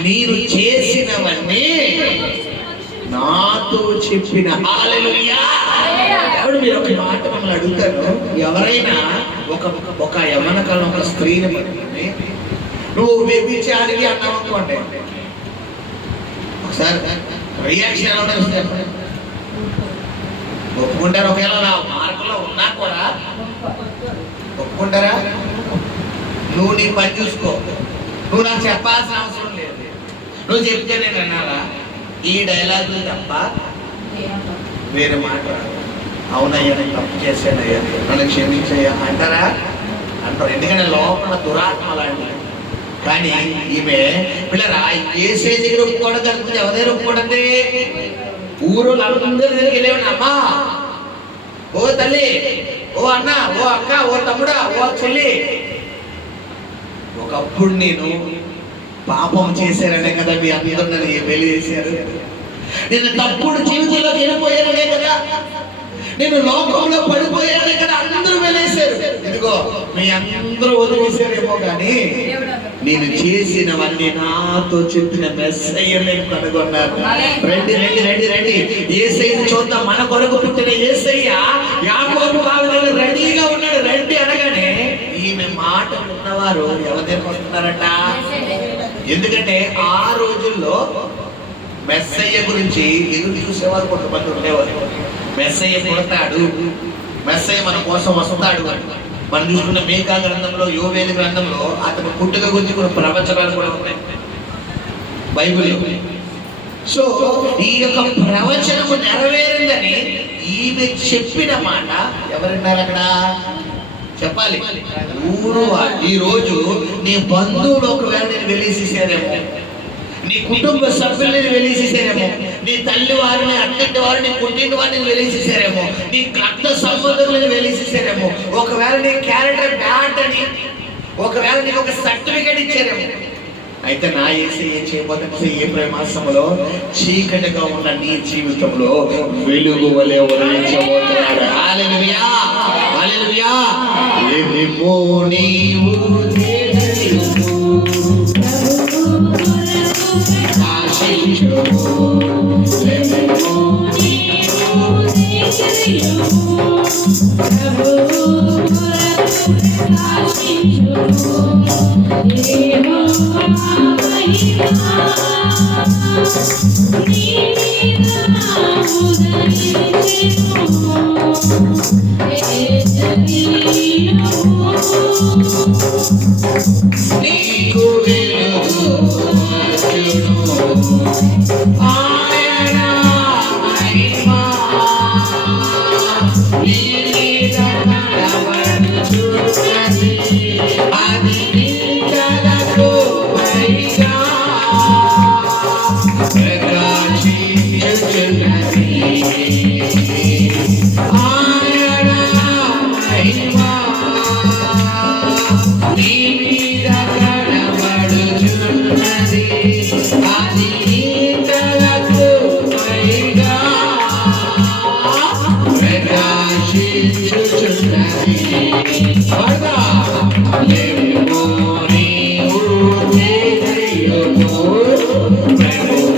నేను చేసినవన్నీ నాతో చెప్పిన. హల్లెలూయా. ఎవడు మీరు ఒక మాట మమ్మల్ని అడుగుతారు, ఎవరైనా ఒక యవ్వన కాలం ఒక స్త్రీని పట్టుకుని నువ్వు వ్యభిచారి అన్నావు అనుకోండి, ఒకసారి రియాక్షన్ ఎలా ఉంటుంది చెప్పండి? ఒప్పుకుంటారు? ఒకవేళ నా మార్గంలో ఉన్నా కూడా ఒప్పుకుంటారా? నువ్వు నీ పని చూసుకో, నువ్వు నాకు చెప్పాల్సిన అవసరం లేదు, నువ్వు చెప్తే నేను అన్నారా? ఈ డైలాగులు తప్ప వేరే మాట. అవునయ్యా నేను తప్పు చేశానయ్యా, నన్ను క్షమించయ్యా అంటారా? అంటారు. ఎందుకంటే లోపల దురాత్మ లాంటి. కానీ ఈమె పిల్లరా ఏసే దగ్గర ఒప్పుకోవడం కలుగుతుంది. ఎవరైనా ఒప్పుకోవడండి? ఊరు అందరి దగ్గరికి వెళ్ళేవాడిని, అమ్మా, ఓ తల్లి, ఓ అన్న, ఓ అక్క, ఓ తమ్ముడా, ఓ చెల్లి, ఒకప్పుడు నేను పాపం చేశారనే కదా మీ అందరూ నన్ను వెలివేశారు. నేను తప్పుడు జీవితంలోకి వెళ్ళిపోయాననే కదా, నేను లోకంలో పడిపోయానే కదా అందరూ వెలివేశారు. ఇదిగో మీ అందరూ వదిలేశారేమో కానీ నేను చేసినవన్నీ నాతో చెప్పిన మెస్సయ్య నేను కనుగొన్నాను. రండి రండి రండి రండి, యేసయ్యను చూద్దాం. మన కొరకు పుట్టిన యేసయ్య యాకోబు బావిలో రెడీగా ఉన్నాడు. రండి అనగానే ఈమె మాట ఉన్నవారు ఎవరి దగ్గరికి వస్తున్నారట? ఎందుకంటే ఆ రోజుల్లో మెస్సయ్య గురించి ఎదురు చూసేవారు కొంతమంది ఉండేవారు. మెస్సయ్య పుడతాడు, మెస్సయ్య మన కోసం వస్తాడు అని మనం చూసుకున్న మీకా గ్రంథంలో, యోవేలు గ్రంథంలో అతను పుట్టుక గురించి కొన్ని ప్రవచనాలు కూడా ఉన్నాయి బైబిల్లో. సో ఈ యొక్క ప్రవచనము నెరవేరిందని ఈమె చెప్పిన మాట ఎవరున్నారు అక్కడ? చెప్పాలి ఊరు. ఈ రోజు నీ బంధువులు ఒకవేళ నేను వెలిసేసారేమో, నీ కుటుంబ సభ్యులను వెలిసేసారేమో, నీ తల్లి వారిని, అత్తింటి వారిని, పుట్టింటి వారిని వెలిసేసారేమో, నీ రక్త సంబంధులను వెలిసేసారేమో, ఒకవేళ నీ క్యారెక్టర్ బ్యాడ్ అని ఒకవేళ నీకు ఒక సర్టిఫికేట్ ఇచ్చారేమో. అయితే నా యేసయ్య ఏం చేయబోతుంటే ఈ ప్రేమాసములో చీకటిగా ఉన్న నీ జీవితంలో వెలుగు వలె ఉదయించబోతున్నాడు. హల్లెలూయా హల్లెలూయా. ఏమో నీవు ఆశించు నీకు వెలుగు వచ్చును. ఆయన మహిమ నీ మీద కనబడుచున్నది. అది నిందలకు పైగా ప్రకాశించుచున్నది. ఆయన మహిమ నీ మీద కనబడుచున్నది. అది నిందలకు పైగా ప్రకాశించుచున్నది. పడదా లేవు నీవు తేజరియును. ప్రభువు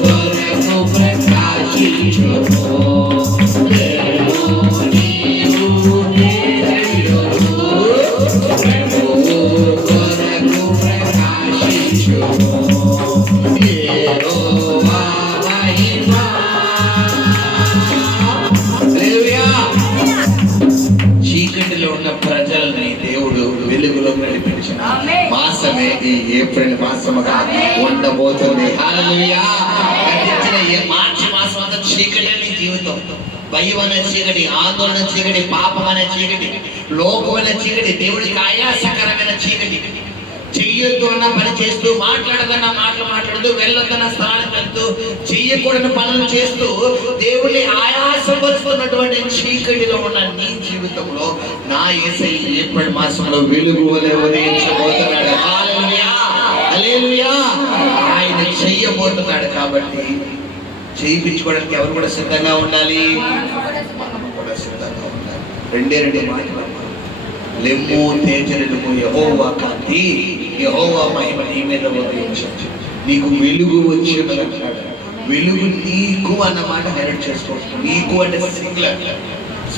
కొరకు ప్రకాశించును. లేవు నీవు తేజరియును. ప్రభువు కొరకు ప్రకాశించును. యెహోవా మహిమ. హల్లెలూయా. చీకటిలో ఉన్న ప్రజల్ని దేవుడు వెలుగులో నడిపించిన మాసమే ఈ ఏప్రిల్ మాసముగా ఉండబోతుంది. హల్లెలూయా. గతించిన ఈ మార్చి మాసం అంతా చీకటి నీ జీవితం. భయం అనే చీకటి, ఆందోళన చీకటి, పాపం అనే చీకటి, లోకం అనే చీకటి, దేవుడికి ఆయాసకరమైన చీకటి. చెయ్యొద్దు అన్న పని చేస్తూ, మాట్లాడదన్న మాటలు మాట్లాడుతూ, వెళ్ళొద్దన్న స్థానం వెళ్తూ, చెయ్యకూడని పనులు చేస్తూ దేవుని ఆయాసపరుస్తున్నటువంటి చీకటిలో ఉన్న నీ జీవితంలో నా యేసయ్య ఏప్రిల్ మాసంలో వెలుగు వలె ఉదయించబోతున్నాడు. హల్లెలూయా, హల్లెలూయా. ఆయన చెయ్యబోతున్నాడు. కాబట్టి చేయించుకోవడానికి ఎవరు కూడా సిద్ధంగా ఉండాలి. మనం కూడా సిద్ధంగా ఉండాలి. రెండు మాటలు. లెమ్ము తేజరిల్లుము, యెహోవా కాంతి, యెహోవా మహిమ నీ మీద ఉదయించు. నీకు వెలుగు వచ్చి అంటాడు. వెలుగు నీకు అన్నమాట హైలైట్ చేసుకోవచ్చు. నీకు అంటే సింగులర్,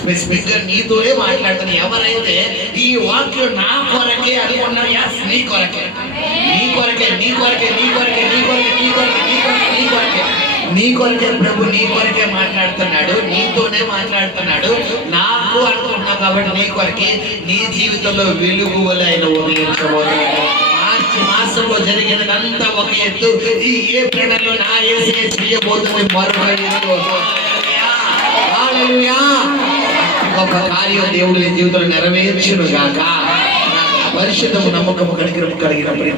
స్పెసిఫిక్ గా నీతోనే మాట్లాడుతాను. ఎవరైతే ఈ వాక్యం నా కొరకే అనుకున్నాడు, yes, నీ కొరకే, నీ కొరకే, నీ కొరకే, నీ కొరకే, నీ కొరకే, నీ కొరకే, నీ కొరకే, నీ కొరకే, నీ కొరకే ప్రభు నీ కొరకే మాట్లాడుతున్నాడు. నీతోనే మాట్లాడుతున్నాడు. నాకు అనుకుంటున్నావు కాబట్టి నీ కొరకే, నీ జీవితంలో వెలుగు వలె ఆయన ఉదయించబోతున్నాడు. మార్చి మాసంలో జరిగినదంతా ఒక ఎత్తు. ఈ ఏప్రిల్ లో నా యేసయ్య చేయబోతుంది మరొక ఎత్తు. హల్లెలూయా. గొప్ప కార్యం దేవుడి జీవితంలో నెరవేర్చును గాక. పరిశుద్ధము, నమ్మకము, కనికరము కలిగిన